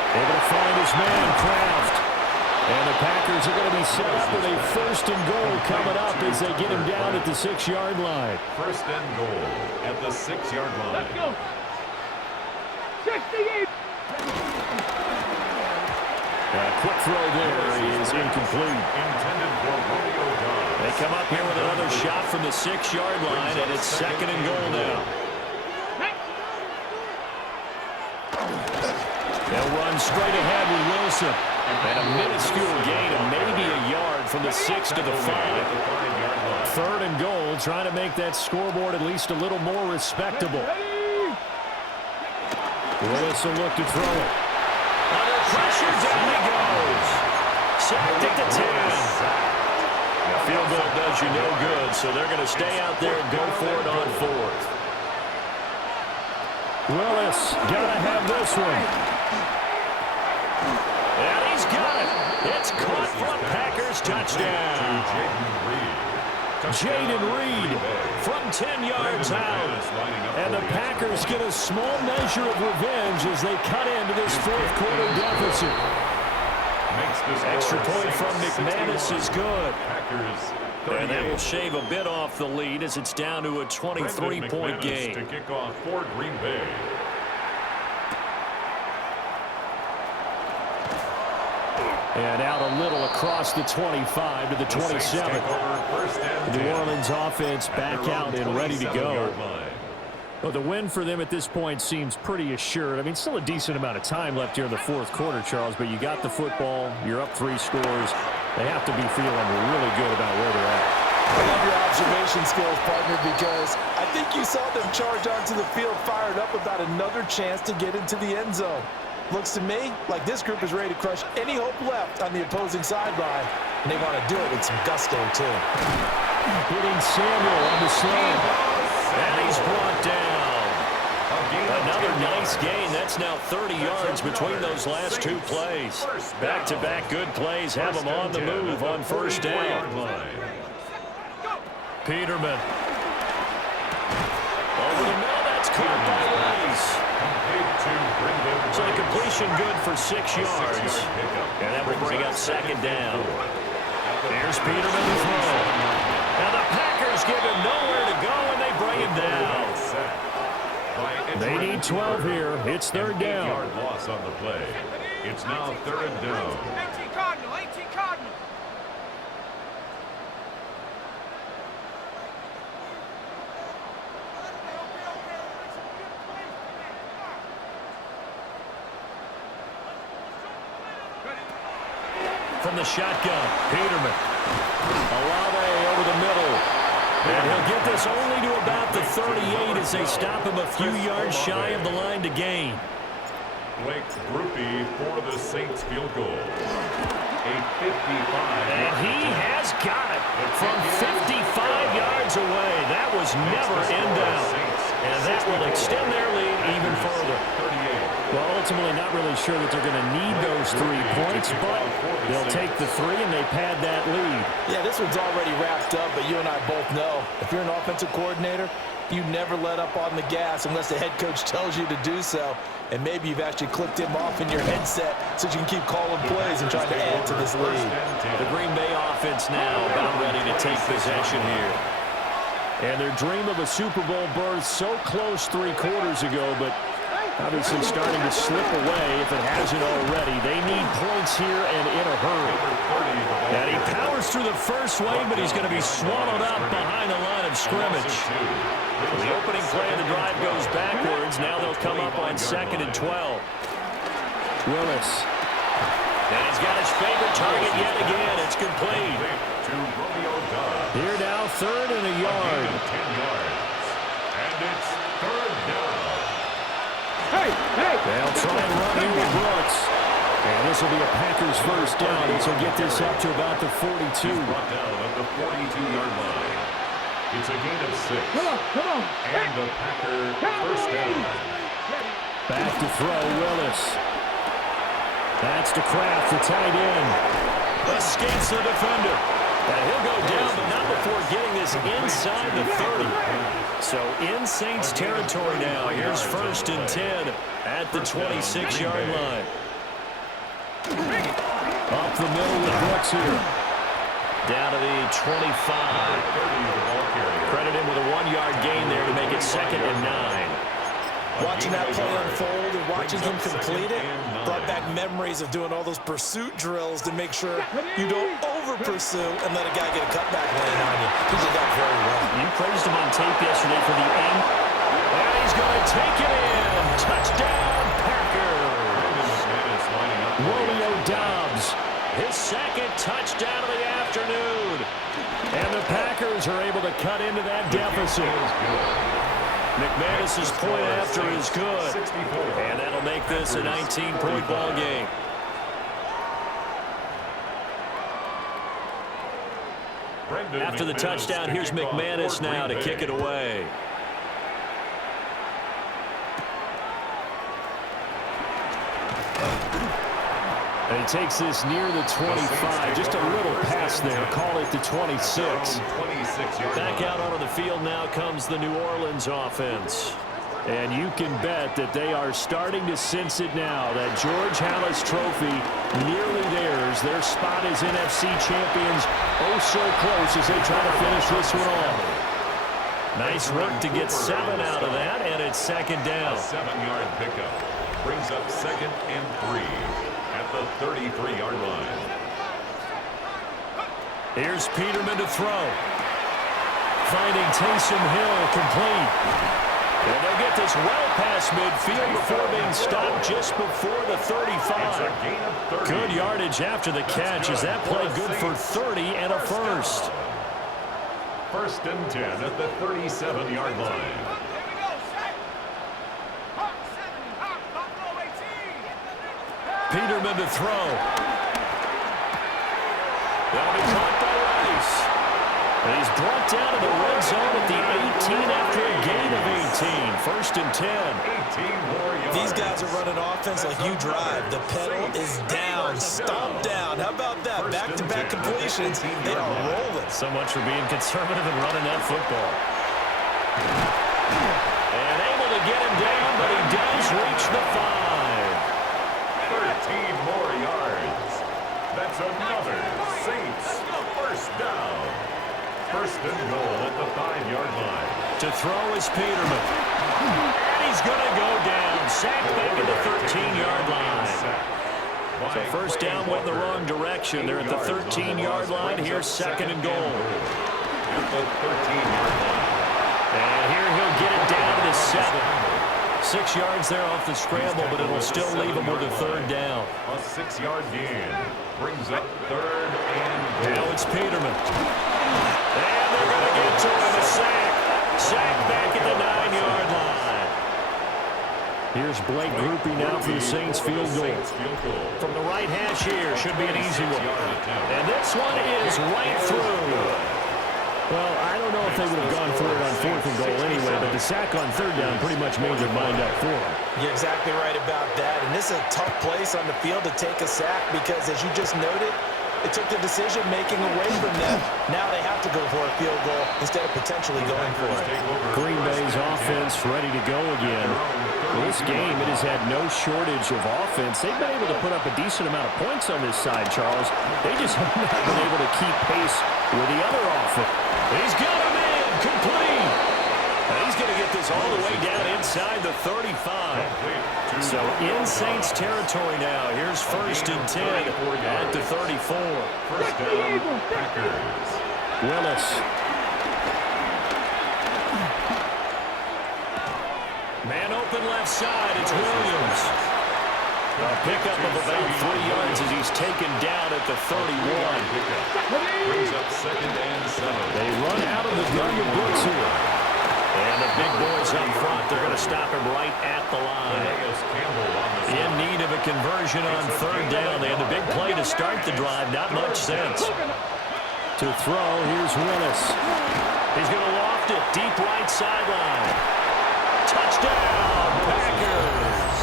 Able to find his man, Kraft. And the Packers are going to be set up with a 1st and goal coming up as they get him down at the 6-yard line. 1st and goal at the 6-yard line. Let's go. 68. Quick throw there is incomplete. Intended for Romeo Dobbs. They come up here with another shot from the 6-yard line, and it's 2nd and goal now. They'll run straight ahead with Wilson. And a minuscule gain of maybe a yard from the 6 to the 5. 3rd and goal, trying to make that scoreboard at least a little more respectable. Willis will look to throw it. Under pressure, down he goes. Sacked at the 10. A field goal does you no good, so they're going to stay out there and go for it on 4th. Willis got to have this one. And he's got it. It's caught for a Packers touchdown. Jaden Reed from 10 yards out. And the Packers get a small measure of revenge as they cut into this 4th quarter deficit. Extra point from McManus is good. And that will shave a bit off the lead as it's down to a 23-point game. To kick off for Green Bay. And out a little across the 25 to the 27. The New Orleans offense back out and ready to go. Well, the win for them at this point seems pretty assured. I mean, still a decent amount of time left here in the 4th quarter, Charles, but you got the football, you're up 3 scores. They have to be feeling really good about where they're at. I love your observation skills, partner, because I think you saw them charge onto the field fired up about another chance to get into the end zone. Looks to me like this group is ready to crush any hope left on the opposing sideline, and they want to do it with some gusto, too. Hitting Samuel on the slant. And he's brought down. Another nice gain. That's now 30 yards between those last 2 plays. Back-to-back good plays have them on the move on 1st down. Peterman. Over the middle, that's caught by Rice. So the completion good for 6 yards. And that will bring up 2nd down. Here's Peterman to throw. Now the Packers give him nowhere to go, and they bring him down. They need 12 here. It's 3rd down. Loss on the play. It's now 3rd down. 18 Cardinal, 18 Cardinal. From the shotgun, Peterman. Olave over the middle. And he'll get this only to about the 38 as they stop him a few yards shy of the line to gain. Blake Grupe for the Saints field goal. A 55. And he has got it from 55 yards away. That was never in doubt. And that will extend their lead even further. Well, ultimately not really sure that they're going to need those 3 points, but they'll take the 3 and they pad that lead. Yeah, this one's already wrapped up, but you and I both know if you're an offensive coordinator, you never let up on the gas unless the head coach tells you to do so. And maybe you've actually clipped him off in your headset so you can keep calling plays and trying to add to this lead. The Green Bay offense now about ready to take possession here. And their dream of a Super Bowl berth so close 3 quarters ago, but obviously starting to slip away if it hasn't already. They need points here and in a hurry. And he powers through the first wave, but he's going to be swallowed up behind the line of scrimmage. The opening play of the drive goes backwards. Now they'll come up on 2nd and 12. Willis. And he's got his favorite target yet again. It's complete. Here now, 3rd and a yard. 10 yards. And it's 3rd down. They'll try and run here with Brooks. And this will be a Packers first down as he'll get this up to about the 42. Brought down at the 42-yard line. It's a gain of 6. Come on. And the Packer first down. Back to throw, Willis. That's to Kraft, the tight end. Escapes the defender. And he'll go down, but not before getting this inside the 30. So in Saints territory now. Here's 1st and 10 at the 26-yard line. Up the middle with Brooks here. Down to the 25. Credit him with a 1-yard gain there to make it 2nd and 9. Watching that play unfold and watching him complete it brought back memories of doing all those pursuit drills to make sure you don't over-pursue and let a guy get a cutback lane on you. He did that very well. You praised him on tape yesterday for the end. And he's going to take it in. Touchdown, Packers. Romeo Doubs, his 2nd touchdown of the afternoon. And the Packers are able to cut into that deficit. McManus's point after is good. And that'll make this a 19-point ball game. After the touchdown, here's McManus now to kick it away. And he takes this near the 25. Just a little pass there. Call it the 26. Back out onto the field now comes the New Orleans offense. And you can bet that they are starting to sense it now. That George Halas trophy nearly theirs. Their spot as NFC champions oh so close as they try to finish this one off. Nice work to get 7 out of that, and it's 2nd down. A 7-yard pickup brings up 2nd and 3 at the 33-yard line. Here's Peterman to throw. Finding Taysom Hill complete. And they'll get this well past midfield before being stopped just before the 35. Good yardage after the catch as that play good for 30 and a first. 1st and 10 at the 37-yard line. Peterman to throw. That'll be caught by Rice. And he's brought down to the red zone at the 18 after a gain of 18. 1st and 10. 18 more yards. These guys are running offense like you drive. The pedal is down, stomped down. How about that? Back-to-back completions. They are rolling. So much for being conservative and running that football. And able to get him down, but he does reach the 5. 13 more yards. That's another Saints first down. 1st and goal at the 5-yard line. To throw is Peterman. And he's going to go down. Sacked back at the 13-yard line. So first down went in the wrong direction. They're at the 13-yard line. Here's second and goal. At the 13-yard line. And here he'll get it down to the 7. 6 yards there off the scramble, but it'll still leave him with a third down. A 6-yard gain brings up third and goal. Now it's Peterman. And they're going to get to him, a sack. Sack back at the 9-yard line. Here's Blake Groupie now for the Saints field goal. From the right hash here, should be an easy one. And this one is right through. Well, I don't know if they would have gone for it on 4th and goal anyway, but the sack on 3rd down pretty much made their mind up for them. You're exactly right about that. And this is a tough place on the field to take a sack because, as you just noted, it took the decision-making away from them. Now they have to go for a field goal instead of potentially going for it. Green Bay's offense ready to go again. This game, it has had no shortage of offense. They've been able to put up a decent amount of points on this side, Charles. They just have not been able to keep pace with the other offense. He's got him in, complete. And he's going to get this all the way down inside the 35. So in Saints territory now. Here's 1st and 10 at the 34. First down, Packers. Willis. Man open left side, it's Williams. A pickup of about 3 yards as he's taken down at the 31. Brings up 2nd and 7. They run out of the gun with Brooks here. And the big boys up front, they're going to stop him right at the line. In need of a conversion on 3rd down. They had the big play to start the drive, not much sense. To throw, here's Willis. He's going to loft it, deep right sideline. Touchdown, Packers.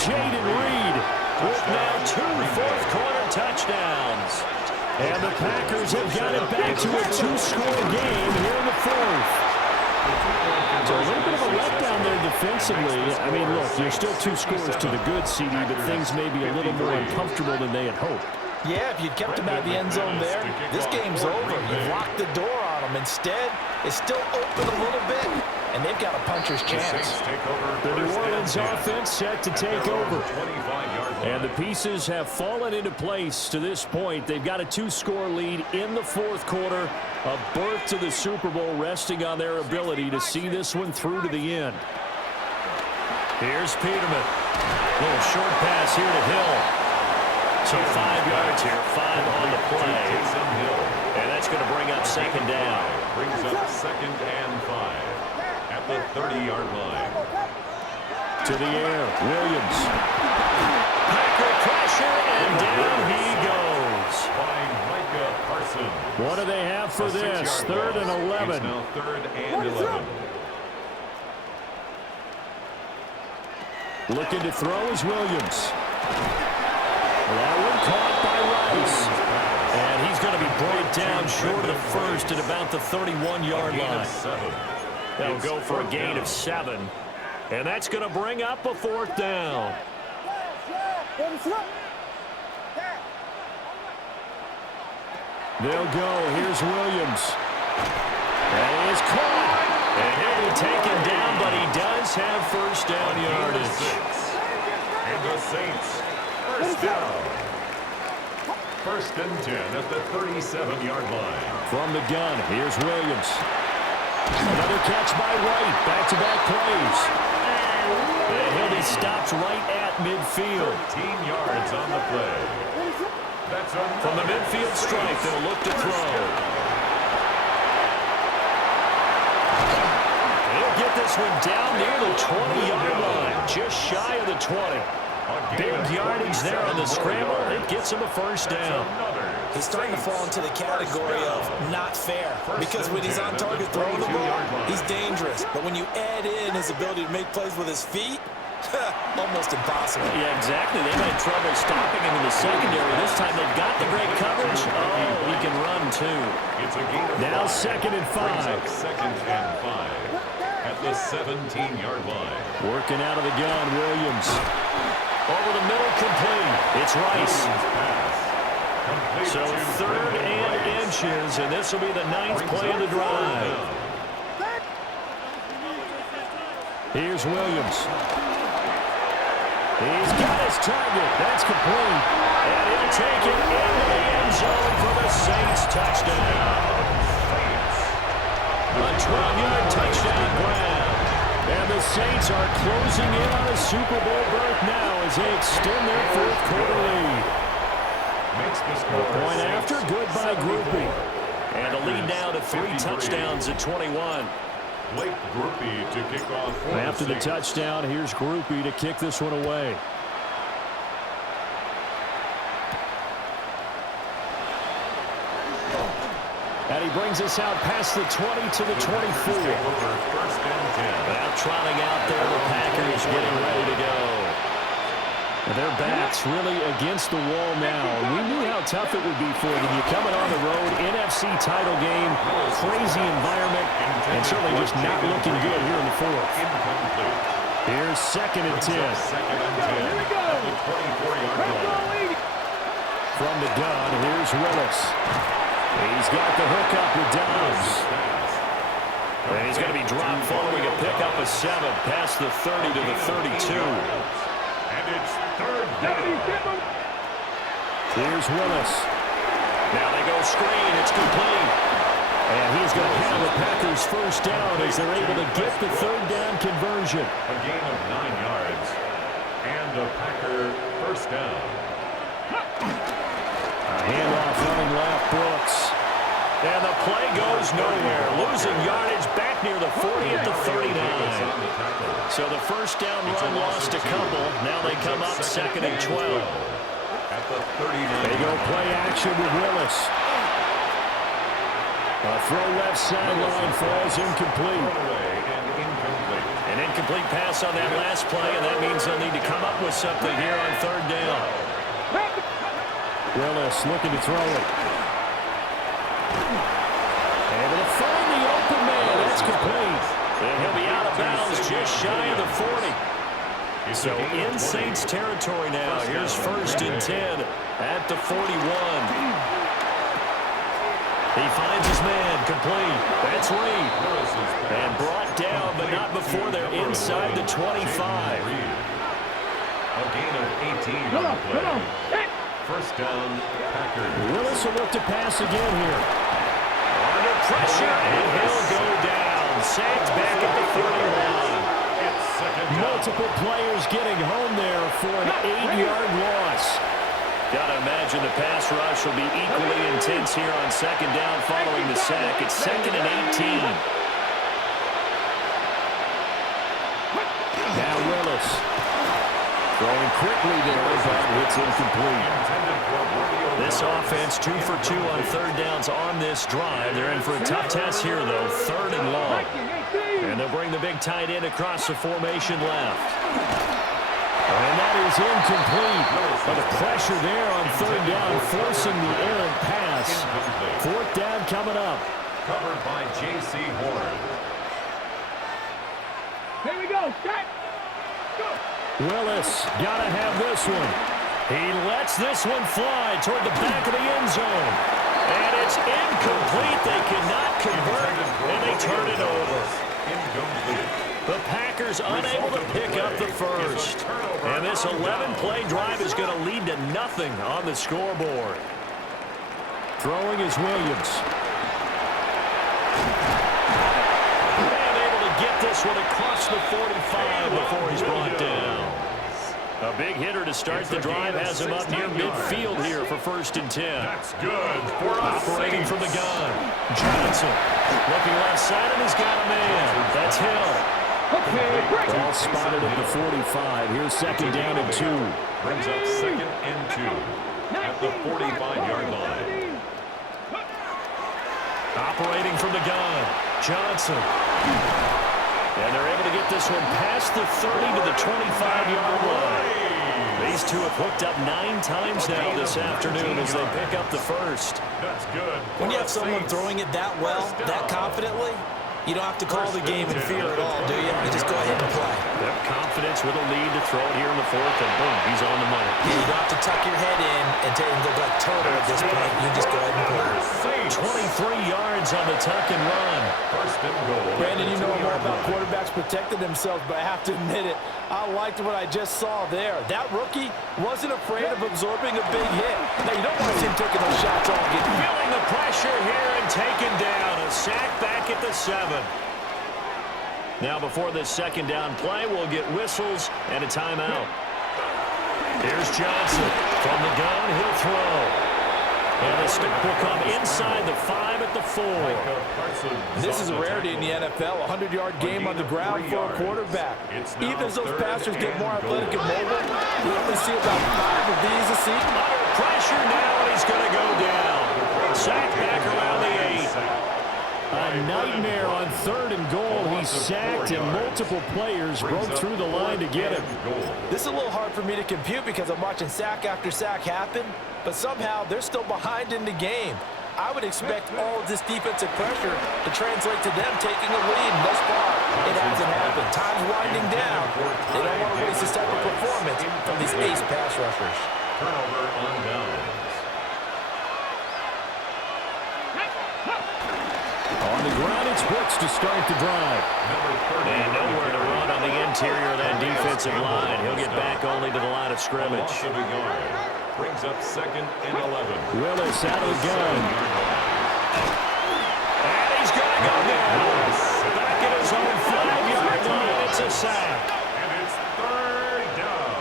Jaden Reed with now 2 fourth-quarter touchdowns. And the Packers have got it back to a 2-score game here in the 4th. So a little bit of a letdown there defensively. I mean, look, you're still 2 scores to the good, CD, but things may be a little more uncomfortable than they had hoped. Yeah, if you'd kept him out of the end zone there, this game's over. You've locked the door on him. Instead, it's still open a little bit, and they've got a puncher's chance. The New Orleans offense set to take over. And the pieces have fallen into place to this point. They've got a 2-score lead in the 4th quarter. A berth to the Super Bowl resting on their ability to see this one through to the end. Here's Peterman. Little short pass here to Hill. So 5 yards here, 5 on the play. And that's going to bring up 2nd down. Brings up 2nd and 5 at the 30-yard line. To the air, Williams. Packer pressure, and down he goes. By Micah Parsons. What do they have for this? 3rd and 11. It's now 3rd and 11. Looking to throw is Williams. That one caught by Rice. And he's going to be brought down short of the 1st at about the 31-yard line. That'll go for a gain of 7. And that's going to bring up a 4th down. They'll go. Here's Williams. And he is caught. And he'll be taken down, but he does have 1st down yardage. And the Saints, 1st down. 1st and 10 at the 37-yard line. From the gun, here's Williams. Another catch by White. Back-to-back plays. And he'll be stopped right at midfield. 13 yards on the play. That's from the midfield stripe, they'll look to throw. He'll get this one down near the 20-yard line, just shy of the 20. Big yardage there on the scramble. It gets him a 1st down. He's starting to fall into the category of not fair, because when he's on target throwing the ball, he's dangerous. But when you add in his ability to make plays with his feet, almost impossible. Yeah, exactly. They've had trouble stopping him in the secondary. This time they've got the great coverage. Oh, he can run too. Now 2nd and 5. 2nd and 5 at the 17-yard line. Working out of the gun, Williams. Over the middle, complete. It's Rice. So 3rd and inches, and this will be the 9th play of the drive. Here's Williams. He's got his target. That's complete. And he'll take it into the end zone for the Saints touchdown. A 12-yard touchdown grab. And the Saints are closing in on a Super Bowl berth now as they extend their fourth quarter lead. Point after, good by Groupie. And the lead now to 3 touchdowns at 21. Blake Groupie to kick off. After the touchdown, here's Groupie to kick this one away. And he brings us out past the 20 to the 24. Now trotting out there, the Packers getting ready to go. Their backs really against the wall now. We knew how tough it would be for them. You're coming on the road, NFC title game, crazy environment, and certainly just not looking good here in the fourth. Here's 2nd and 10. From the gun, here's Willis. He's got the hook up with Dobbs. And he's going to be dropped following a pickup of 7 past the 30 to the 32. And it's 3rd down. Here's Willis. Now they go screen. It's complete. And he's going to have the Packers first down as they're able to get the 3rd down conversion. A gain of 9 yards. And a Packer first down. Handoff running left, Brooks. And the play goes nowhere. Losing yardage back near the 40 at the 39. So the first down run lost a couple. Now they come up 2nd and 12. At the 39. They go play action with Willis. A throw left sideline falls incomplete. An incomplete pass on that last play, and that means they'll need to come up with something here on 3rd down. Willis looking to throw it. Able to find the open man. That's complete. And he'll be out of bounds just shy of the 40. So in Saints territory now. Here's 1st and 10 at the 41. He finds his man. Complete. That's Reed. And brought down, but not before they're inside the 25. A gain of 18 on the play. First down, Packers. Willis will look to pass again here. Under pressure, and he'll go down. Sacked back at the 31. Multiple players getting home there for an 8-yard loss. Got to imagine the pass rush will be equally intense here on 2nd down following the sack. It's 2nd and 18. Now Willis. Throwing quickly there, but it's incomplete. This offense 2 for 2 on 3rd downs on this drive. They're in for a tough test here, though. 3rd and long. And they'll bring the big tight end across the formation left. And that is incomplete. But the pressure there on 3rd down, forcing the errant pass. 4th down coming up. Covered by J.C. Horn. Here we go. Set. Go. Willis, gotta have this one. He lets this one fly toward the back of the end zone. And it's incomplete. They cannot convert, and they turn it over. The Packers unable to pick up the first. And this 11-play drive is going to lead to nothing on the scoreboard. Throwing is Williams. And able to get this one across the 45 before he's brought down. A big hitter to start the drive has him up near midfield here for 1st and 10. That's good for us. Operating from the gun. Johnson looking left side, and he's got a man. That's Hill. Ball spotted at the 45. Here's 2nd down and 2. Brings up 2nd and 2 at the 45-yard line. Operating from the gun. Johnson. And they're able to get this one past the 30 to the 25-yard line. These two have hooked up 9 times now this afternoon as they pick up the first. That's good. When you have someone throwing it that well, that confidently, You don't have to call the game in fear at all, do you? You just go ahead and play. Yep, confidence with a lead to throw it here in the fourth, and boom, he's on the money. Yeah, you don't have to tuck your head in and look like Turtle at this point. You just go ahead and play. 23 yards on the tuck and run. First and goal. Brandon, you know more about quarterbacks protecting themselves, but I have to admit it, I liked what I just saw there. That rookie wasn't afraid of absorbing a big hit. Now, you don't want to see him taking those shots on. Feeling the pressure here and taken down. A sack back at the 7. Now, before this second down play, we'll get whistles and a timeout. Here's Johnson. From the gun, he'll throw. And the stop will come inside the 5 at the 4. This is a rarity in the NFL, a 100-yard game on the ground for a quarterback. Even as those passers get more athletic and mobile, we only see about 5 of these a season. Under pressure now, and he's going to go down. Sacked back around the 8. A nightmare on 3rd and goal. He's sacked, and multiple players broke through the line to get him. This is a little hard for me to compute because I'm watching sack after sack happen, but somehow they're still behind in the game. I would expect all of this defensive pressure to translate to them taking a lead, and thus far, it hasn't happened. Time's winding down. They don't want to waste this type of performance from these ace pass rushers. Turnover on downs. On the ground, it's Brooks to start the drive. And nowhere to run on the interior of that defensive line. He'll get back only to the line of scrimmage. Loss of a yard. Brings up 2nd and 11. Willis out of the gun. And he's going to go down. Back at his own 5-yard line. It's a sack. And it's 3rd down.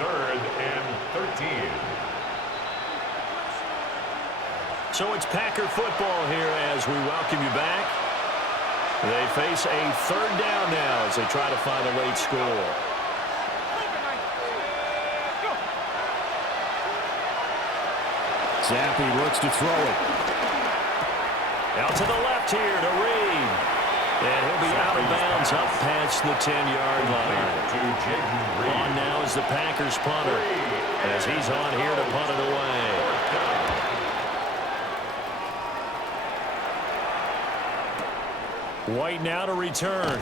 3rd and 13. So it's Packer football here as we welcome you back. They face a 3rd down now as they try to find a late score. Zappi looks to throw it. Out to the left here to Reed. And he'll be out of bounds up past the 10-yard line. On now is the Packers punter as he's on here to punt it away. White now to return.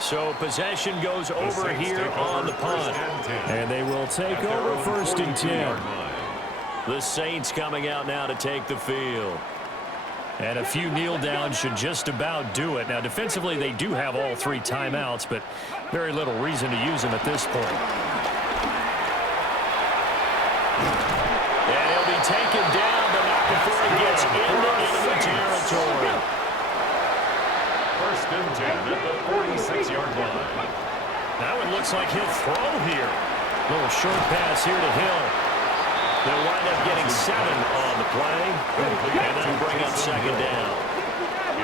So possession goes over here on the punt. And they will take over 1st and 10. The Saints coming out now to take the field. And a few kneel downs should just about do it. Now defensively they do have all 3 timeouts, but very little reason to use them at this point. And he'll be taken down, but not before he gets into enemy territory. 1st and 10 at the 46-yard line. Now it looks like he'll throw here. Little short pass here to Hill. They'll wind up getting 7 on the play, and that'll bring up 2nd down.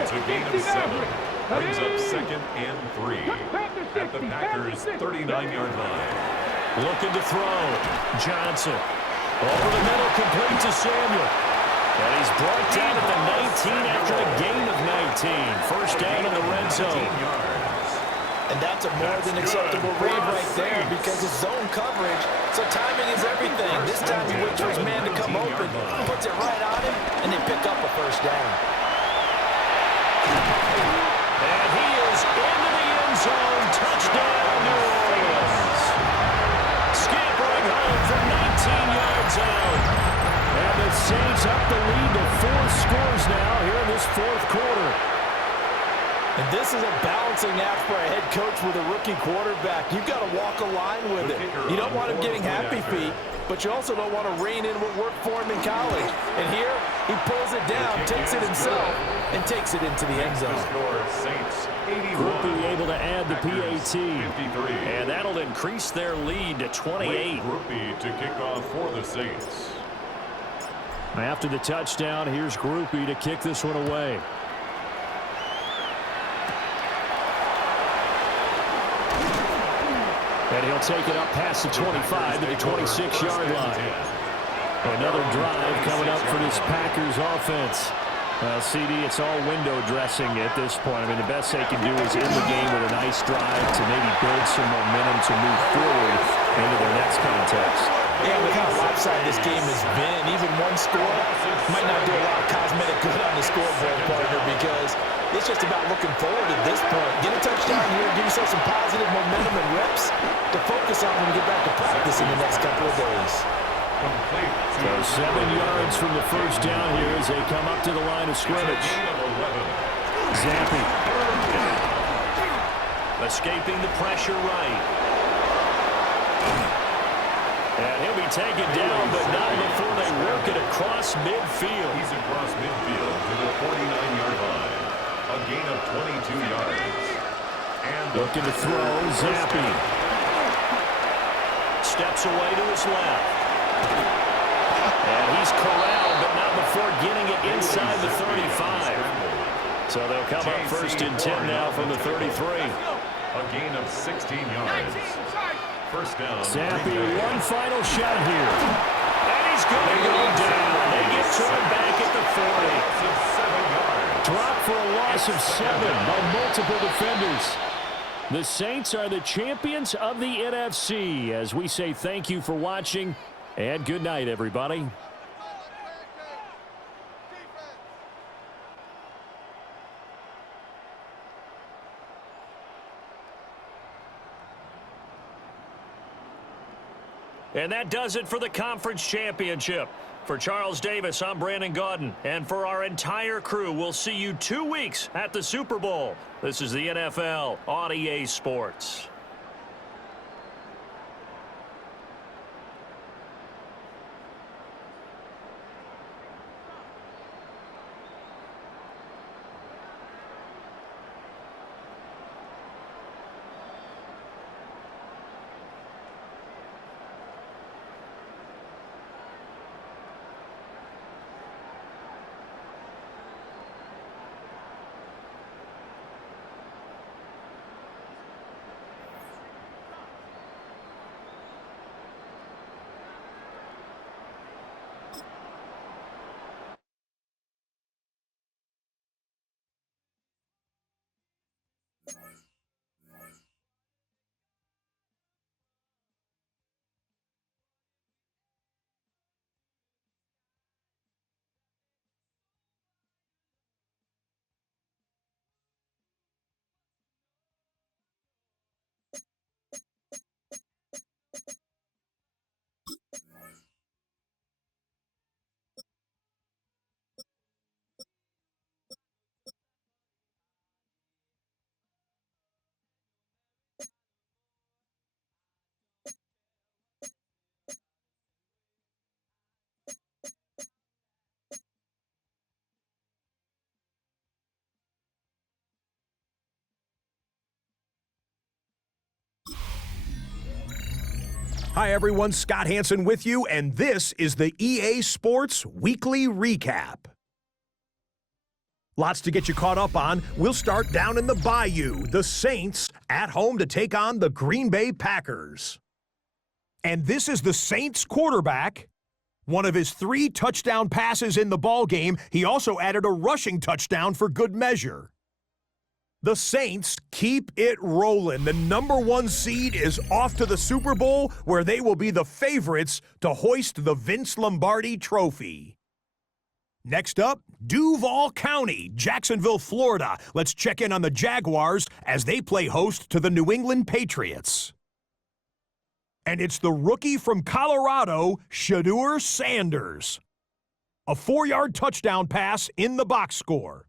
It's a gain of 7. Brings up 2nd and 3 at the Packers' 39-yard line. Looking to throw. Johnson. Over the middle, complete to Samuel. And he's brought down at the 19 after a gain of 19. 1st down in the red zone. And that's a more than acceptable read right there because it's zone coverage, so timing is everything. This time he waits for his man to come open, puts it right on him, and they pick up a 1st down. And he is into the end zone. Touchdown, New Orleans. Scampering home from 19 yards out. And the Saints up the lead to 4 scores now here in this 4th quarter. And this is a balancing act for a head coach with a rookie quarterback. You've got to walk a line with it. You don't want him getting happy feet, but you also don't want to rein in what worked for him in college. And here, he pulls it down, takes it himself, and takes it into the end zone. Groupie able to add the PAT. And that'll increase their lead to 28. Groupie to kick off for the Saints. After the touchdown, here's Groupie to kick this one away. And he'll take it up past the 25 to the 26-yard line. Another drive coming up for this Packers offense. Well, CD, it's all window dressing at this point. I mean, the best they can do is end the game with a nice drive to maybe build some momentum to move forward into their next contest. Yeah, with how lopsided this game has been, even one score might not do a lot of cosmetic good on the scoreboard, partner, because it's just about looking forward at this point. Get a touchdown here, give yourself some positive momentum and reps to focus on when we get back to practice in the next couple of days. So 7 yards from the first down here as they come up to the line of scrimmage. Zampi. Escaping the pressure right. And he'll be taken down, but not before they work it across midfield. He's across midfield to the 49-yard line. A gain of 22 yards. And looking to throw, Zampi. Steps away to his left. And he's corralled, but not before getting it inside the 35. So they'll come up first and 10 now from the 33. A gain of 16 yards. First down. Zampi, one final shot here. And he's going to go down. They get to him back at the 40. Drop for a loss of 7 by multiple defenders. The Saints are the champions of the NFC. As we say thank you for watching, and good night, everybody. And that does it for the conference championship. For Charles Davis, I'm Brandon Gaudin. And for our entire crew, we'll see you 2 weeks at the Super Bowl. This is the NFL on EA Sports. Hi, everyone. Scott Hansen with you, and this is the EA Sports Weekly Recap. Lots to get you caught up on. We'll start down in the Bayou. The Saints at home to take on the Green Bay Packers. And this is the Saints quarterback. One of his 3 touchdown passes in the ballgame. He also added a rushing touchdown for good measure. The Saints keep it rolling. The #1 seed is off to the Super Bowl, where they will be the favorites to hoist the Vince Lombardi Trophy. Next up, Duval County, Jacksonville, Florida. Let's check in on the Jaguars as they play host to the New England Patriots. And it's the rookie from Colorado, Shedeur Sanders. A 4-yard touchdown pass in the box score.